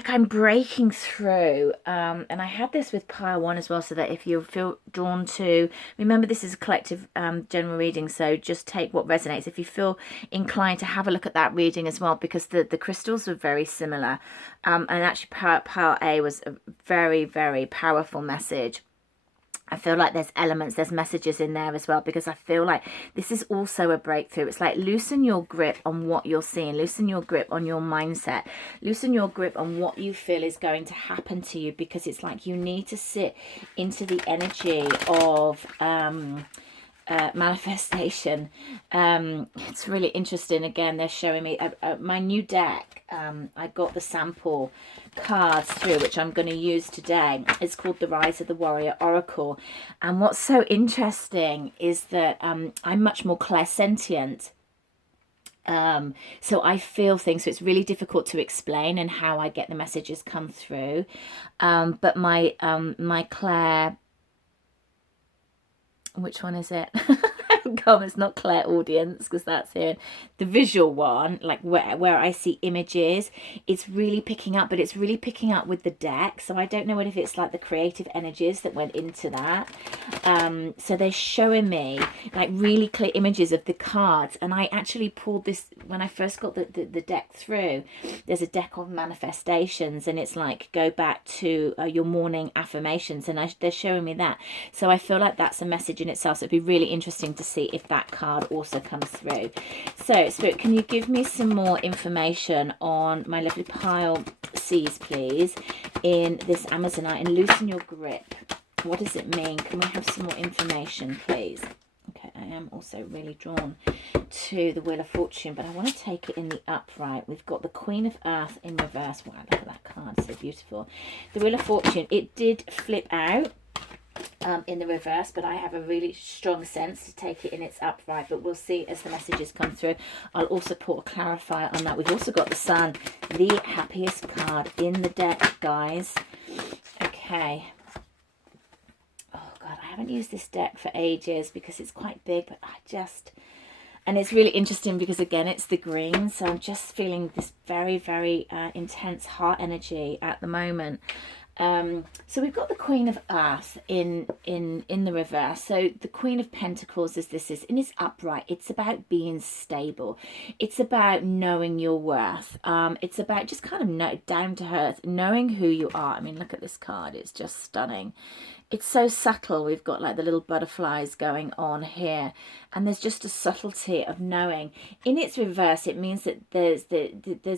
I'm breaking through, and I had this with pile 1 as well, so that if you feel drawn to, remember this is a collective general reading, so just take what resonates. If you feel inclined to have a look at that reading as well, because the crystals were very similar, and actually pile A was a very, very powerful message. I feel like there's messages in there as well, because I feel like this is also a breakthrough. It's like loosen your grip on what you're seeing, loosen your grip on your mindset, loosen your grip on what you feel is going to happen to you, because it's like you need to sit into the energy of manifestation. It's really interesting. Again, they're showing me my new deck. I got the sample cards through, which I'm going to use today. It's called the Rise of the Warrior Oracle, and what's so interesting is that I'm much more clairsentient. So I feel things, so it's really difficult to explain and how I get the messages come through. But my clair, which one is it? Come, it's not clairaudience, because that's here. The visual one, like where I see images, it's really picking up, but it's really picking up with the deck. So I don't know if it's like the creative energies that went into that. So they're showing me like really clear images of the cards, and I actually pulled this when I first got the deck through. There's a deck of manifestations, and it's like go back to your morning affirmations, and they're showing me that. So I feel like that's a message in itself. So it'd be really interesting to see if that card also comes through. So Spirit, can you give me some more information on my lovely pile C's, please, in this Amazonite, and loosen your grip? What does it mean? Can we have some more information, please? Okay, I am also really drawn to the Wheel of Fortune, but I want to take it in the upright. We've got the Queen of Earth in reverse. Wow, look at that card, so beautiful. The Wheel of Fortune, it did flip out in the reverse, but I have a really strong sense to take it in its upright, but we'll see as the messages come through. I'll also put a clarifier on that. We've also got the Sun, the happiest card in the deck, guys. Okay. Oh God, I haven't used this deck for ages because it's quite big, but and it's really interesting because again it's the green, so I'm just feeling this very, very intense heart energy at the moment. So we've got the Queen of Earth in the reverse. So the Queen of Pentacles is in its upright. It's about being stable. It's about knowing your worth. It's about just kind of down to earth, knowing who you are. I mean, look at this card. It's just stunning. It's so subtle. We've got like the little butterflies going on here, and there's just a subtlety of knowing. In its reverse, it means that there's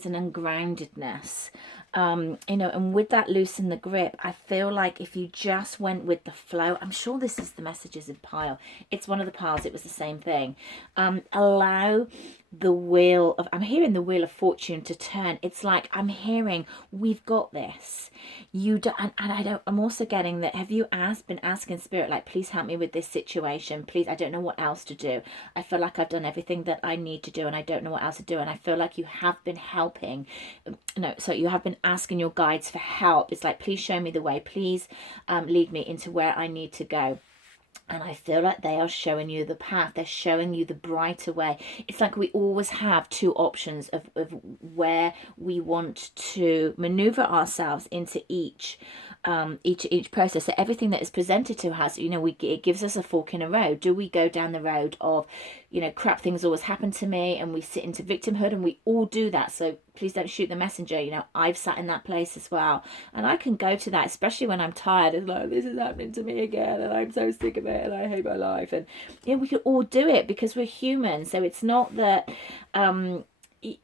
an ungroundedness. And with that loosen the grip, I feel like if you just went with the flow, I'm sure this is the messages in pile. It's one of the piles. It was the same thing. Allow the wheel of, I'm hearing the Wheel of Fortune to turn. It's like I'm hearing, we've got this. You don't, and I'm also getting that, have you been asking Spirit, like, please help me with this situation, please, I don't know what else to do. I feel like I've done everything that I need to do and I don't know what else to do. And I feel like you have been helping. So you have been asking your guides for help. It's like, please show me the way, please lead me into where I need to go. And I feel like they are showing you the path. They're showing you the brighter way. It's like we always have two options of where we want to maneuver ourselves into each process. So everything that is presented to us, it gives us a fork in a road. Do we go down the road of, crap things always happen to me, and we sit into victimhood, and we all do that. So please don't shoot the messenger. I've sat in that place as well, and I can go to that, especially when I'm tired. It's like, this is happening to me again, and I'm so sick of it, and I hate my life. And we can all do it because we're human. So it's not that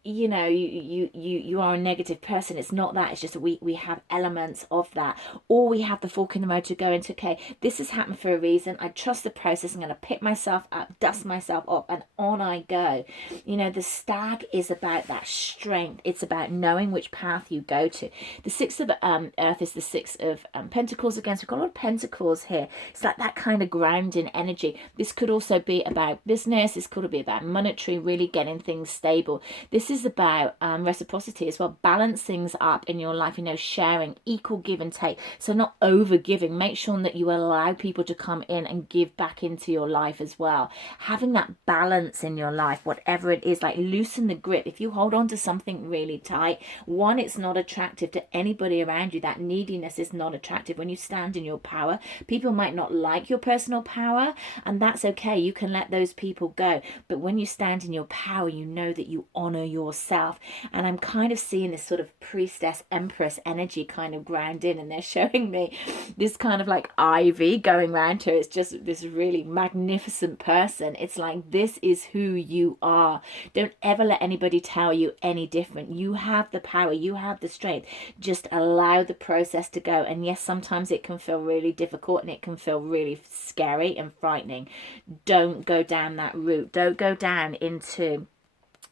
you know, you are a negative person. It's not that. It's just that we have elements of that, or we have the fork in the road to go into, okay, this has happened for a reason. I trust the process. I'm going to pick myself up, dust myself up, and on I go. You know, the stag is about that strength. It's about knowing which path you go to. The six of earth is the six of pentacles. Again, so we've got a lot of pentacles here. It's like that kind of grounding energy. This could also be about business. This could be about monetary, really getting things stable. This is about reciprocity as well, balance things up in your life, you know, sharing, equal give and take. So not over giving. Make sure that you allow people to come in and give back into your life as well. Having that balance in your life, whatever it is, like loosen the grip. If you hold on to something really tight, one, it's not attractive to anybody around you. That neediness is not attractive. When you stand in your power, people might not like your personal power, and that's okay. You can let those people go. But when you stand in your power, you know that you honor yourself. And I'm kind of seeing this sort of priestess empress energy kind of ground in, and they're showing me this kind of like ivy going around her. It's just this really magnificent person. It's like, this is who you are. Don't ever let anybody tell you any different. You have the power, you have the strength. Just allow the process to go. And yes, sometimes it can feel really difficult and it can feel really scary and frightening. Don't go down that route. Don't go down into,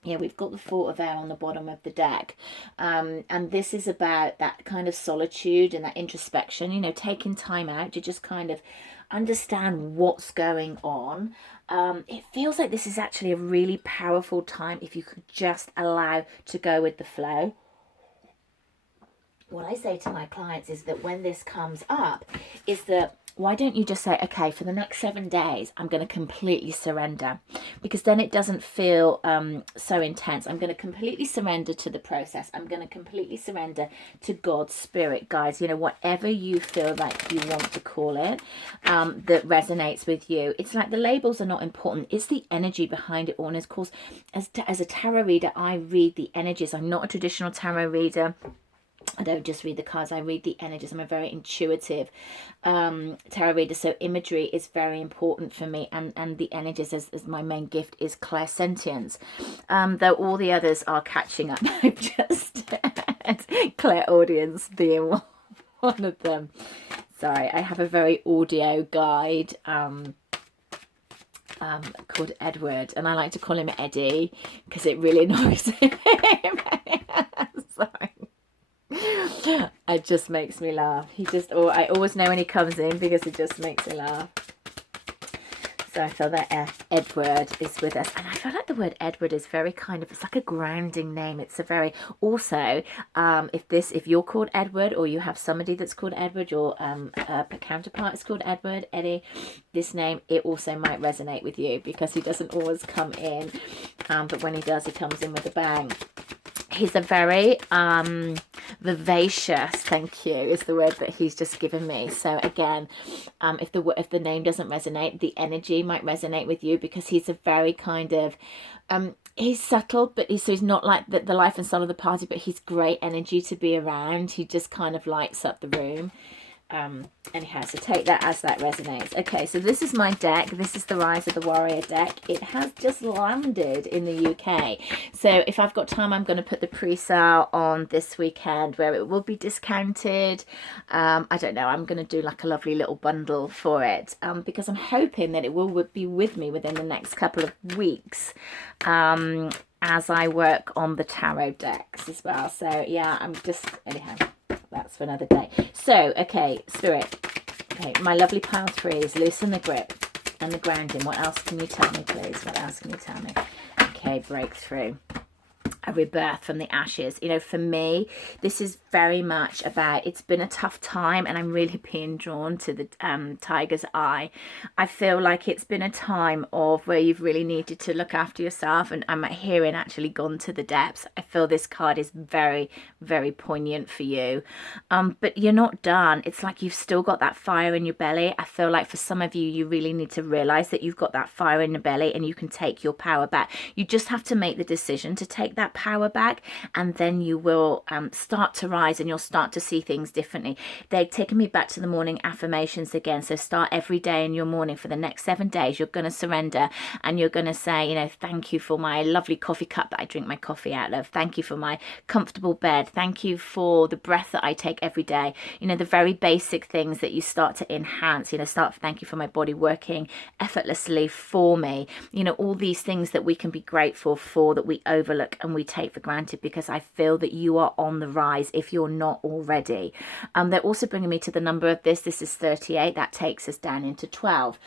yeah, we've got the Four of Air on the bottom of the deck. And this is about that kind of solitude and that introspection, you know, taking time out to just kind of understand what's going on. It feels like this is actually a really powerful time if you could just allow to go with the flow. What I say to my clients is that when this comes up, is that why don't you just say, okay, for the next 7 days, I'm going to completely surrender, because then it doesn't feel so intense. I'm going to completely surrender to the process. I'm going to completely surrender to God's spirit, guys. You know, whatever you feel like you want to call it, that resonates with you. It's like the labels are not important. It's the energy behind it all. And of course, as a tarot reader, I read the energies. I'm not a traditional tarot reader. I don't just read the cards, I read the energies. I'm a very intuitive tarot reader, so imagery is very important for me, and the energies as my main gift is clairsentience, though all the others are catching up. I've just had clairaudience being one of them. Sorry, I have a very audio guide called Edward, and I like to call him Eddie because it really annoys him. Sorry. It just makes me laugh. I always know when he comes in because it just makes me laugh. So I feel that Edward is with us, and I feel like the word Edward is very kind of, it's like a grounding name. It's a very, also if you're called Edward, or you have somebody that's called Edward, your counterpart is called Edward, Eddie, this name, it also might resonate with you because he doesn't always come in, but when he does, he comes in with a bang. He's a very vivacious, thank you, is the word that he's just given me. So again, if the name doesn't resonate, the energy might resonate with you, because he's a very kind of, he's subtle, but he's not like the life and soul of the party, but he's great energy to be around. He just kind of lights up the room. Anyhow, so take that as that resonates. Okay, so this is my deck. This is the Rise of the Warrior deck. It has just landed in the UK, so if I've got time, I'm going to put the pre-sale on this weekend where it will be discounted. I don't know, I'm going to do like a lovely little bundle for it, because I'm hoping that it will be with me within the next couple of weeks, as I work on the tarot decks as well. So yeah, I'm just, anyhow, that's for another day. So, okay, Spirit. Okay, my lovely pile threes, loosen the grip and the grounding. What else can you tell me, please? What else can you tell me? Okay, breakthrough. A rebirth from the ashes. You know, for me, this is very much about, it's been a tough time, and I'm really being drawn to the tiger's eye. I feel like it's been a time of where you've really needed to look after yourself, and I'm hearing actually gone to the depths. I feel this card is very, very poignant for you, but you're not done. It's like you've still got that fire in your belly. I feel like for some of you, you really need to realize that you've got that fire in your belly and you can take your power back. You just have to make the decision to take that power back, and then you will start to rise and you'll start to see things differently. They've taken me back to the morning affirmations again. So start every day in your morning for the next 7 days. You're going to surrender and you're going to say, you know, thank you for my lovely coffee cup that I drink my coffee out of. Thank you for my comfortable bed. Thank you for the breath that I take every day. You know, the very basic things that you start to enhance, you know, thank you for my body working effortlessly for me. You know, all these things that we can be grateful for, that we overlook and we take for granted, because I feel that you are on the rise if you're not already. They're also bringing me to the number of this. This is 38. That takes us down into 12.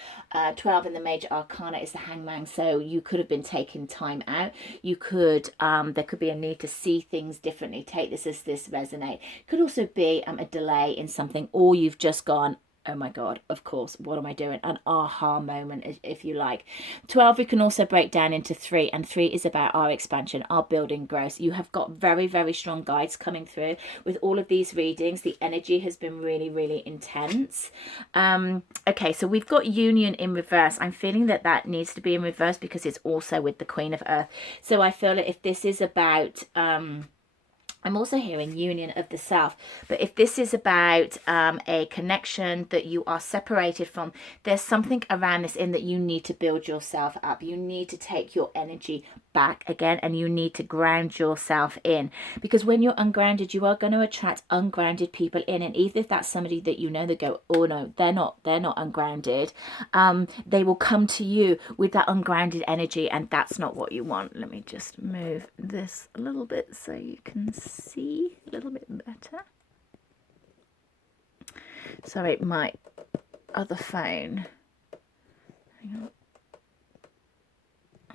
12 in the major arcana is the hangman. So you could have been taking time out. You could, there could be a need to see things differently. Take this as this resonate. Could also be a delay in something, or you've just gone, oh my God, of course, what am I doing? An aha moment, if you like. 12, we can also break down into 3, and 3 is about our expansion, our building growth. You have got very, very strong guides coming through with all of these readings. The energy has been really, really intense. Okay, so we've got union in reverse. I'm feeling that that needs to be in reverse because it's also with the Queen of Earth. So I feel that if this is about... I'm also hearing union of the self, but if this is about a connection that you are separated from, there's something around this in that you need to build yourself up. You need to take your energy back again, and you need to ground yourself in, because when you're ungrounded, you are going to attract ungrounded people in. And even if that's somebody that you know, they go, oh no, they're not ungrounded, they will come to you with that ungrounded energy, and that's not what you want. Let me just move this a little bit so you can see a little bit better. Sorry, my other phone. Hang on.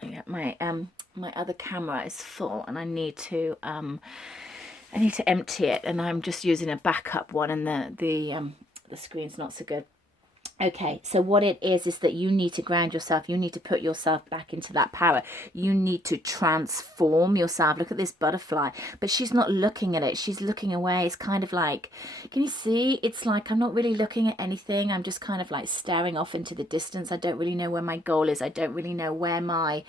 Yeah, my other camera is full, and I need to empty it, and I'm just using a backup one, and the screen's not so good. Okay, so what it is that you need to ground yourself. You need to put yourself back into that power. You need to transform yourself. Look at this butterfly, but she's not looking at it. She's looking away. It's kind of like, can you see? It's like I'm not really looking at anything. I'm just kind of like staring off into the distance. I don't really know where my goal is. I don't really know where my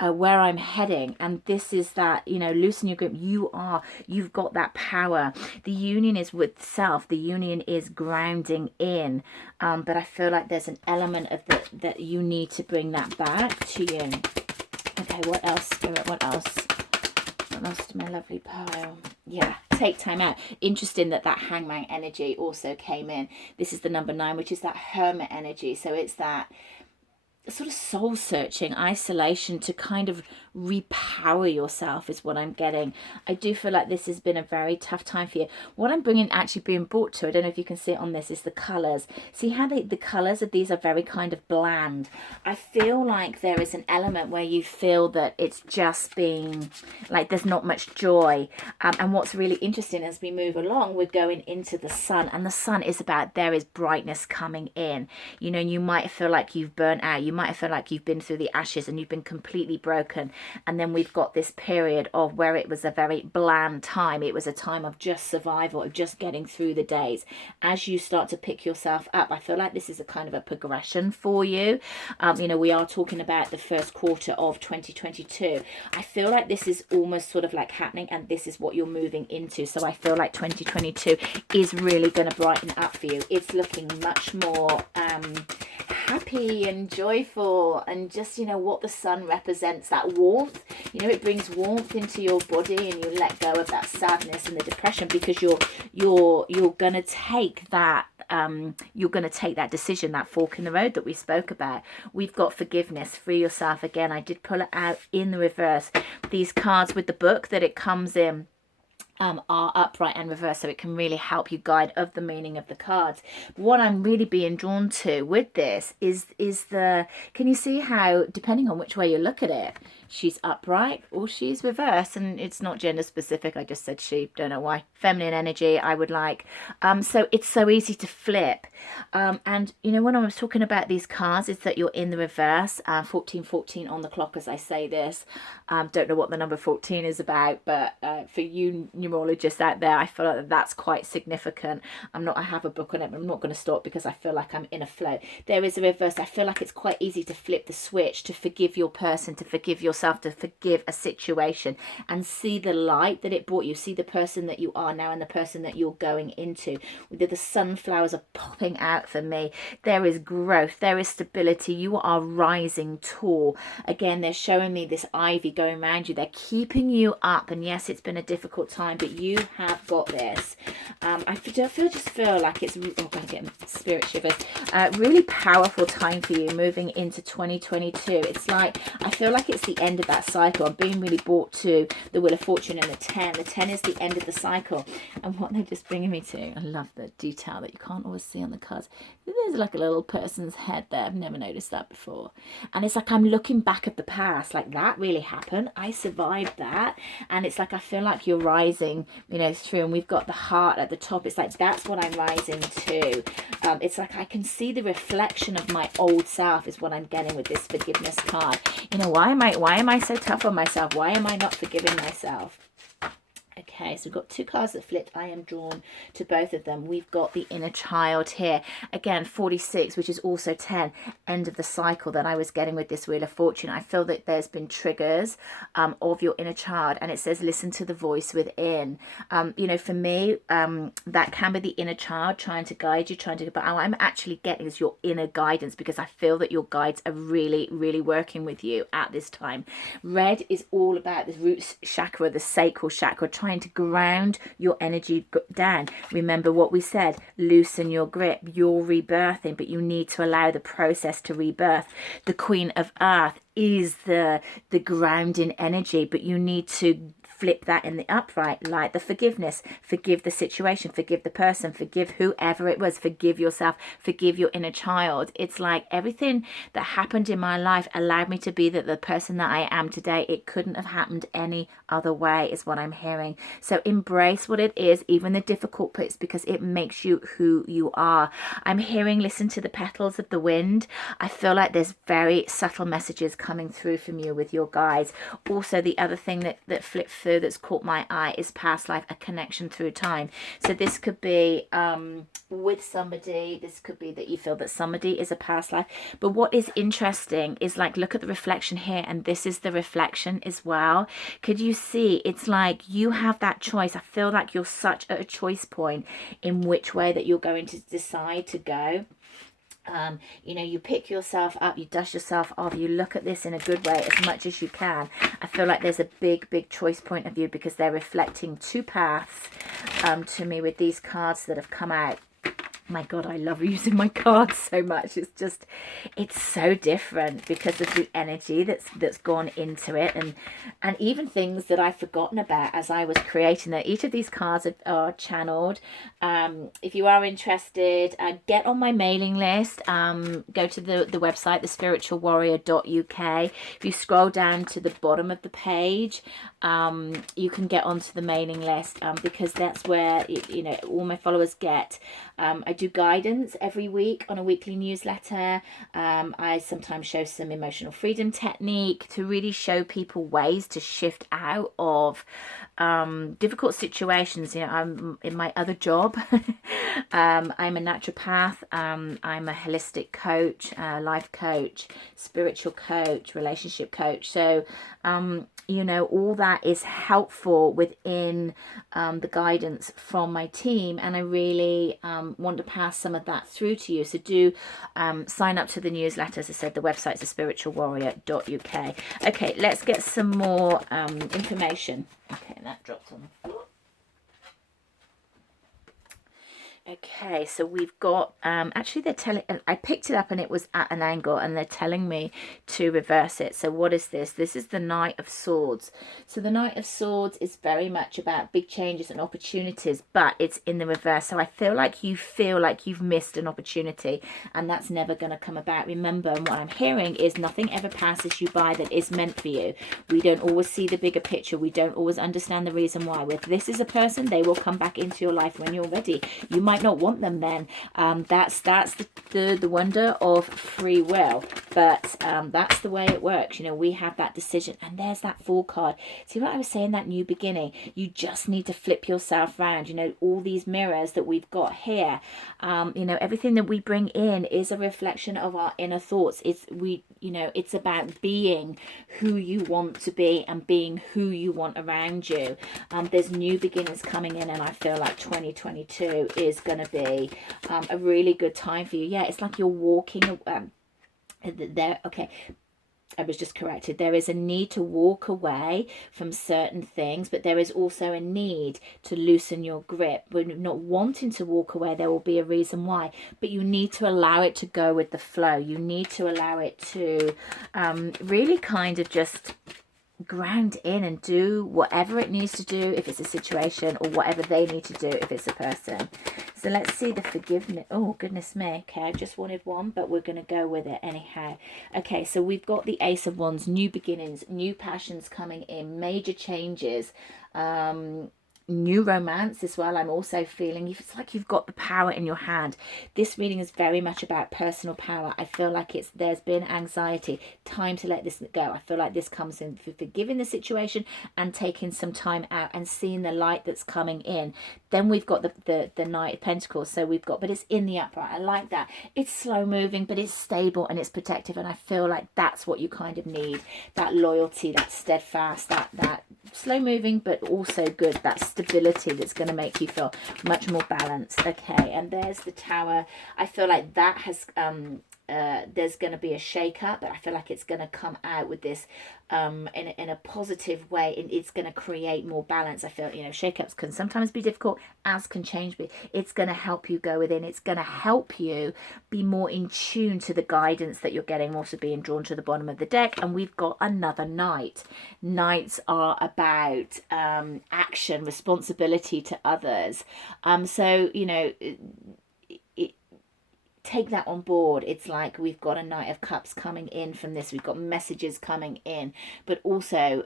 where I'm heading. And this is that, you know, loosen your grip. You've got that power. The union is with self. The union is grounding in. But I feel like there's an element of that you need to bring that back to you. Okay, what else, Spirit? What else? What else to my lovely pile? Yeah, take time out. Interesting that hangman energy also came in. This is the number 9, which is that hermit energy. So it's that sort of soul searching, isolation, to kind of repower yourself is what I'm getting. I do feel like this has been a very tough time for you. What I'm actually being brought to, I don't know if you can see it on this, is the colours. See how the colours of these are very kind of bland. I feel like there is an element where you feel that it's just being like there's not much joy. And what's really interesting, as we move along, we're going into the sun, and the sun is about, there is brightness coming in. You know, you might feel like you've burnt out. You might feel like you've been through the ashes and you've been completely broken. And then we've got this period of where it was a very bland time. It was a time of just survival, of just getting through the days. As you start to pick yourself up, I feel like this is a kind of a progression for you. You know, we are talking about the first quarter of 2022. I feel like this is almost sort of like happening, and this is what you're moving into. So I feel like 2022 is really going to brighten up for you. It's looking much more happy and joyful, and just, you know, what the sun represents, that warmth. You know, it brings warmth into your body, and you let go of that sadness and the depression, because you're gonna take that decision, that fork in the road that we spoke about. We've got forgiveness, free yourself. Again, I did pull it out in the reverse. These cards with the book that it comes in are upright and reverse, so it can really help you guide of the meaning of the cards. What I'm really being drawn to with this is the, can you see how, depending on which way you look at it, she's upright or she's reverse? And it's not gender specific, I just said she, don't know why. Feminine energy, I would like. So it's so easy to flip. And you know, when I was talking about these cards, is that you're in the reverse, 1414 on the clock as I say this. Don't know what the number 14 is about, but for you numerologists out there, I feel like that's quite significant. I have a book on it, but I'm not going to stop because I feel like I'm in a flow. There is a reverse. I feel like it's quite easy to flip the switch, to forgive your person, to forgive yourself, yourself to forgive a situation and see the light that it brought you, see the person that you are now and the person that you're going into. The sunflowers are popping out for me. There is growth, there is stability, you are rising tall. Again, they're showing me this ivy going around you, they're keeping you up, and yes, it's been a difficult time, but you have got this. I just feel like it's, oh, I'm getting spirit shivers, really powerful time for you moving into 2022. It's like, I feel like it's the end of that cycle. I'm being really brought to the Wheel of Fortune and the 10. The 10 is the end of the cycle. And what they're just bringing me to, I love the detail that you can't always see on the cards. There's like a little person's head there. I've never noticed that before. And it's like I'm looking back at the past, like that really happened. I survived that. And it's like I feel like you're rising, you know, through. And we've got the heart at the top. It's like that's what I'm rising to. It's like I can see the reflection of my old self is what I'm getting with this forgiveness card. You know, why am I so tough on myself? Why am I not forgiving myself? Okay, so we've got two cards that flipped. I am drawn to both of them. We've got the inner child here. Again, 46, which is also 10, end of the cycle that I was getting with this Wheel of Fortune. I feel that there's been triggers of your inner child, and it says listen to the voice within. You know, for me, that can be the inner child trying to guide you, but what I'm actually getting is your inner guidance, because I feel that your guides are really, really working with you at this time. Red is all about the root chakra, the sacral chakra, trying to ground your energy down. Remember what we said, loosen your grip. You're rebirthing, but you need to allow the process to rebirth. The Queen of Earth is the grounding energy, but you need to flip that in the upright, like the forgiveness. Forgive the situation, forgive the person, forgive whoever it was, forgive yourself, forgive your inner child. It's like everything that happened in my life allowed me to be the person that I am today. It couldn't have happened any other way, is what I'm hearing. So embrace what it is, even the difficult bits, because it makes you who you are. I'm hearing listen to the petals of the wind. I feel like there's very subtle messages coming through from you with your guides. Also, the other thing that flipped through that's caught my eye is past life, a connection through time. So this could be with somebody, this could be that you feel that somebody is a past life. But what is interesting is, like, look at the reflection here, and this is the reflection as well. Could you see? It's like you have that choice. I feel like you're such at a choice point in which way that you're going to decide to go. You know, you pick yourself up, you dust yourself off, you look at this in a good way as much as you can. I feel like there's a big choice point of view, because they're reflecting two paths to me with these cards that have come out. My God, I love using my cards so much. It's just, it's so different because of the energy that's gone into it, and even things that I've forgotten about as I was creating that. Each of these cards are channeled. If you are interested, get on my mailing list. Go to the website, thespiritualwarrior.uk. If you scroll down to the bottom of the page, you can get onto the mailing list, because that's where you know, all my followers get. I do guidance every week on a weekly newsletter. I sometimes show some emotional freedom technique to really show people ways to shift out of difficult situations. You know, I'm in my other job. I'm a naturopath. I'm a holistic coach, life coach, spiritual coach, relationship coach. So you know, all that is helpful within the guidance from my team, and I really want to pass some of that through to you. So do sign up to the newsletter. As I said, the website's thespiritualwarrior.uk. Okay, let's get some more information. Okay, that dropped on the floor. Okay, so we've got, actually they're telling, I picked it up and it was at an angle, and they're telling me to reverse it. So what is this? This is the Knight of Swords. So the Knight of Swords is very much about big changes and opportunities, but it's in the reverse. So I feel like you've missed an opportunity, and that's never going to come about. Remember, and what I'm hearing is nothing ever passes you by that is meant for you. We don't always see the bigger picture. We don't always understand the reason why. With this is a person, they will come back into your life when you're ready. You might might not want them then. That's the wonder of free will. But that's the way it works. You know, we have that decision. And there's that Fool card. See what I was saying, that new beginning? You just need to flip yourself around. You know, all these mirrors that we've got here, you know, everything that we bring in is a reflection of our inner thoughts. You know, it's about being who you want to be and being who you want around you. There's new beginnings coming in, and I feel like 2022 is going to be a really good time for you. Yeah, it's like you're walking there. Okay, I was just corrected. There is a need to walk away from certain things, but there is also a need to loosen your grip. When you're not wanting to walk away, there will be a reason why, but you need to allow it to go with the flow. You need to allow it to really kind of just ground in and do whatever it needs to do if it's a situation, or whatever they need to do if it's a person. So let's see the forgiveness. Oh, goodness me. Okay, I just wanted one, but we're going to go with it anyhow. Okay, so we've got the Ace of Wands, new beginnings, new passions coming in, major changes, new romance as well. I'm also feeling it's like you've got the power in your hand. This reading is very much about personal power. I feel like there's been anxiety, time to let this go. I feel like this comes in for forgiving the situation and taking some time out and seeing the light that's coming in. Then we've got the Knight of Pentacles. So we've got, but it's in the upright. I like that. It's slow moving, but it's stable and it's protective. And I feel like that's what you kind of need. That loyalty, that steadfast, that slow moving, but also good. That stability that's going to make you feel much more balanced. Okay, and there's the Tower. I feel like that has there's going to be a shake up, but I feel like it's going to come out with this in a positive way, and it's going to create more balance. I feel, you know, shake-ups can sometimes be difficult, as can change, but it's going to help you go within. It's going to help you be more in tune to the guidance that you're getting, also being drawn to the bottom of the deck. And we've got another Knight. Knights are about action, responsibility to others. So, you know, take that on board. It's like we've got a Knight of Cups coming in from this. We've got messages coming in, but also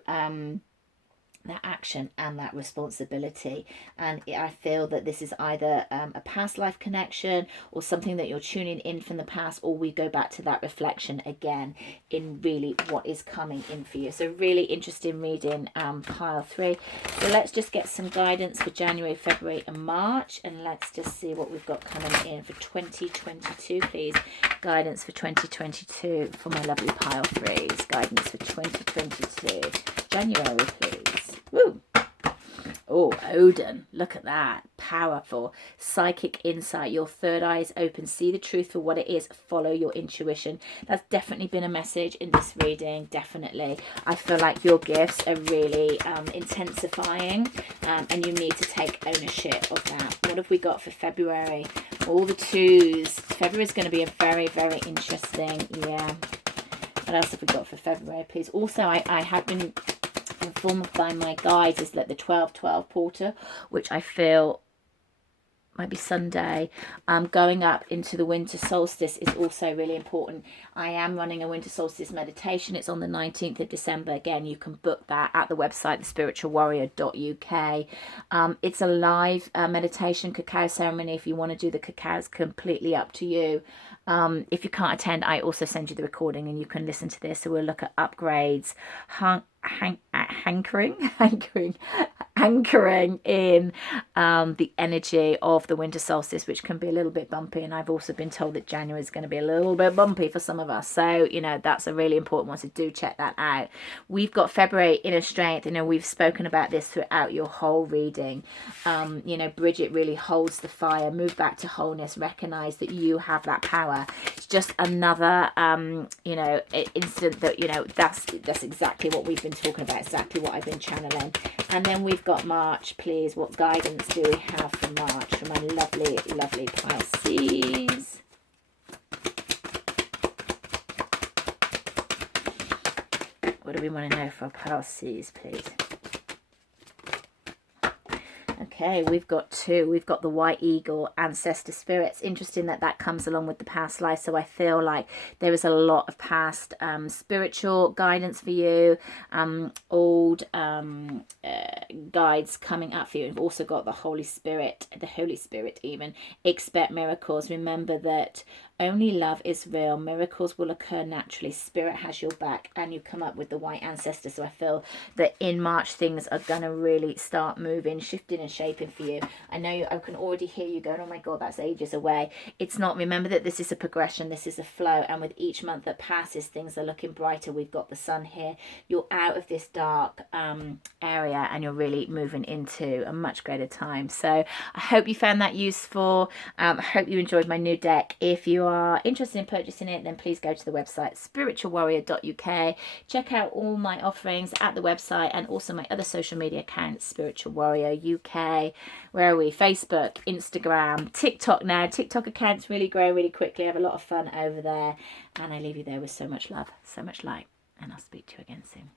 that action and that responsibility. And I feel that this is either a past life connection or something that you're tuning in from the past, or we go back to that reflection again in really what is coming in for you. So really interesting reading, pile 3. So let's just get some guidance for January, February and March, and let's just see what we've got coming in for 2022, please. Guidance for 2022 for my lovely pile 3s. Guidance for 2022 January, please. Woo! Oh, Odin, look at that. Powerful. Psychic insight. Your third eye is open. See the truth for what it is. Follow your intuition. That's definitely been a message in this reading. Definitely. I feel like your gifts are really intensifying, and you need to take ownership of that. What have we got for February? All the 2s. February is going to be a very, very interesting year. What else have we got for February, please? Also, I have been informed by my guides is that the 12-12 portal, which I feel might be Sunday, going up into the winter solstice, is also really important. I am running a winter solstice meditation. It's on the 19th of December. Again, you can book that at the website thespiritualwarrior.uk. It's a live meditation cacao ceremony. If you want to do the cacao, it's completely up to you. If you can't attend, I also send you the recording and you can listen to this. So we'll look at upgrades, anchoring in the energy of the winter solstice, which can be a little bit bumpy. And I've also been told that January is going to be a little bit bumpy for some of us. So, you know, that's a really important one. So do check that out. We've got February, inner strength. You know, we've spoken about this throughout your whole reading. You know, Bridget really holds the fire. Move back to wholeness. Recognize that you have that power. It's just another, you know, incident that, you know, that's exactly what we've been talking about, exactly what I've been channeling. And then we've got March, please. What guidance do we have for March for my lovely, lovely Pisces? What do we want to know for Pisces, please? Okay, Okay, we've got two. We've got the white eagle, ancestor spirits. Interesting that that comes along with the past life. So I feel like there is a lot of past spiritual guidance for you, old guides coming up for you. We've also got the Holy Spirit even. Expect miracles. Remember that only love is real. Miracles will occur naturally. Spirit has your back, and you come up with the white ancestor. So I feel that in March things are going to really start moving, shifting and shaping for you. I know I can already hear you going, oh my God, that's ages away. It's not. Remember that this is a progression. This is a flow. And with each month that passes, things are looking brighter. We've got the sun here. You're out of this dark area, and you're really moving into a much greater time. So I hope you found that useful. I hope you enjoyed my new deck. If you are interested in purchasing it, then please go to the website spiritualwarrior.uk. Check out all my offerings at the website, and also my other social media accounts, Spiritual Warrior UK. Where are we? Facebook, Instagram, TikTok now. TikTok account's really growing really quickly. I have a lot of fun over there, and I leave you there with so much love, so much light, and I'll speak to you again soon.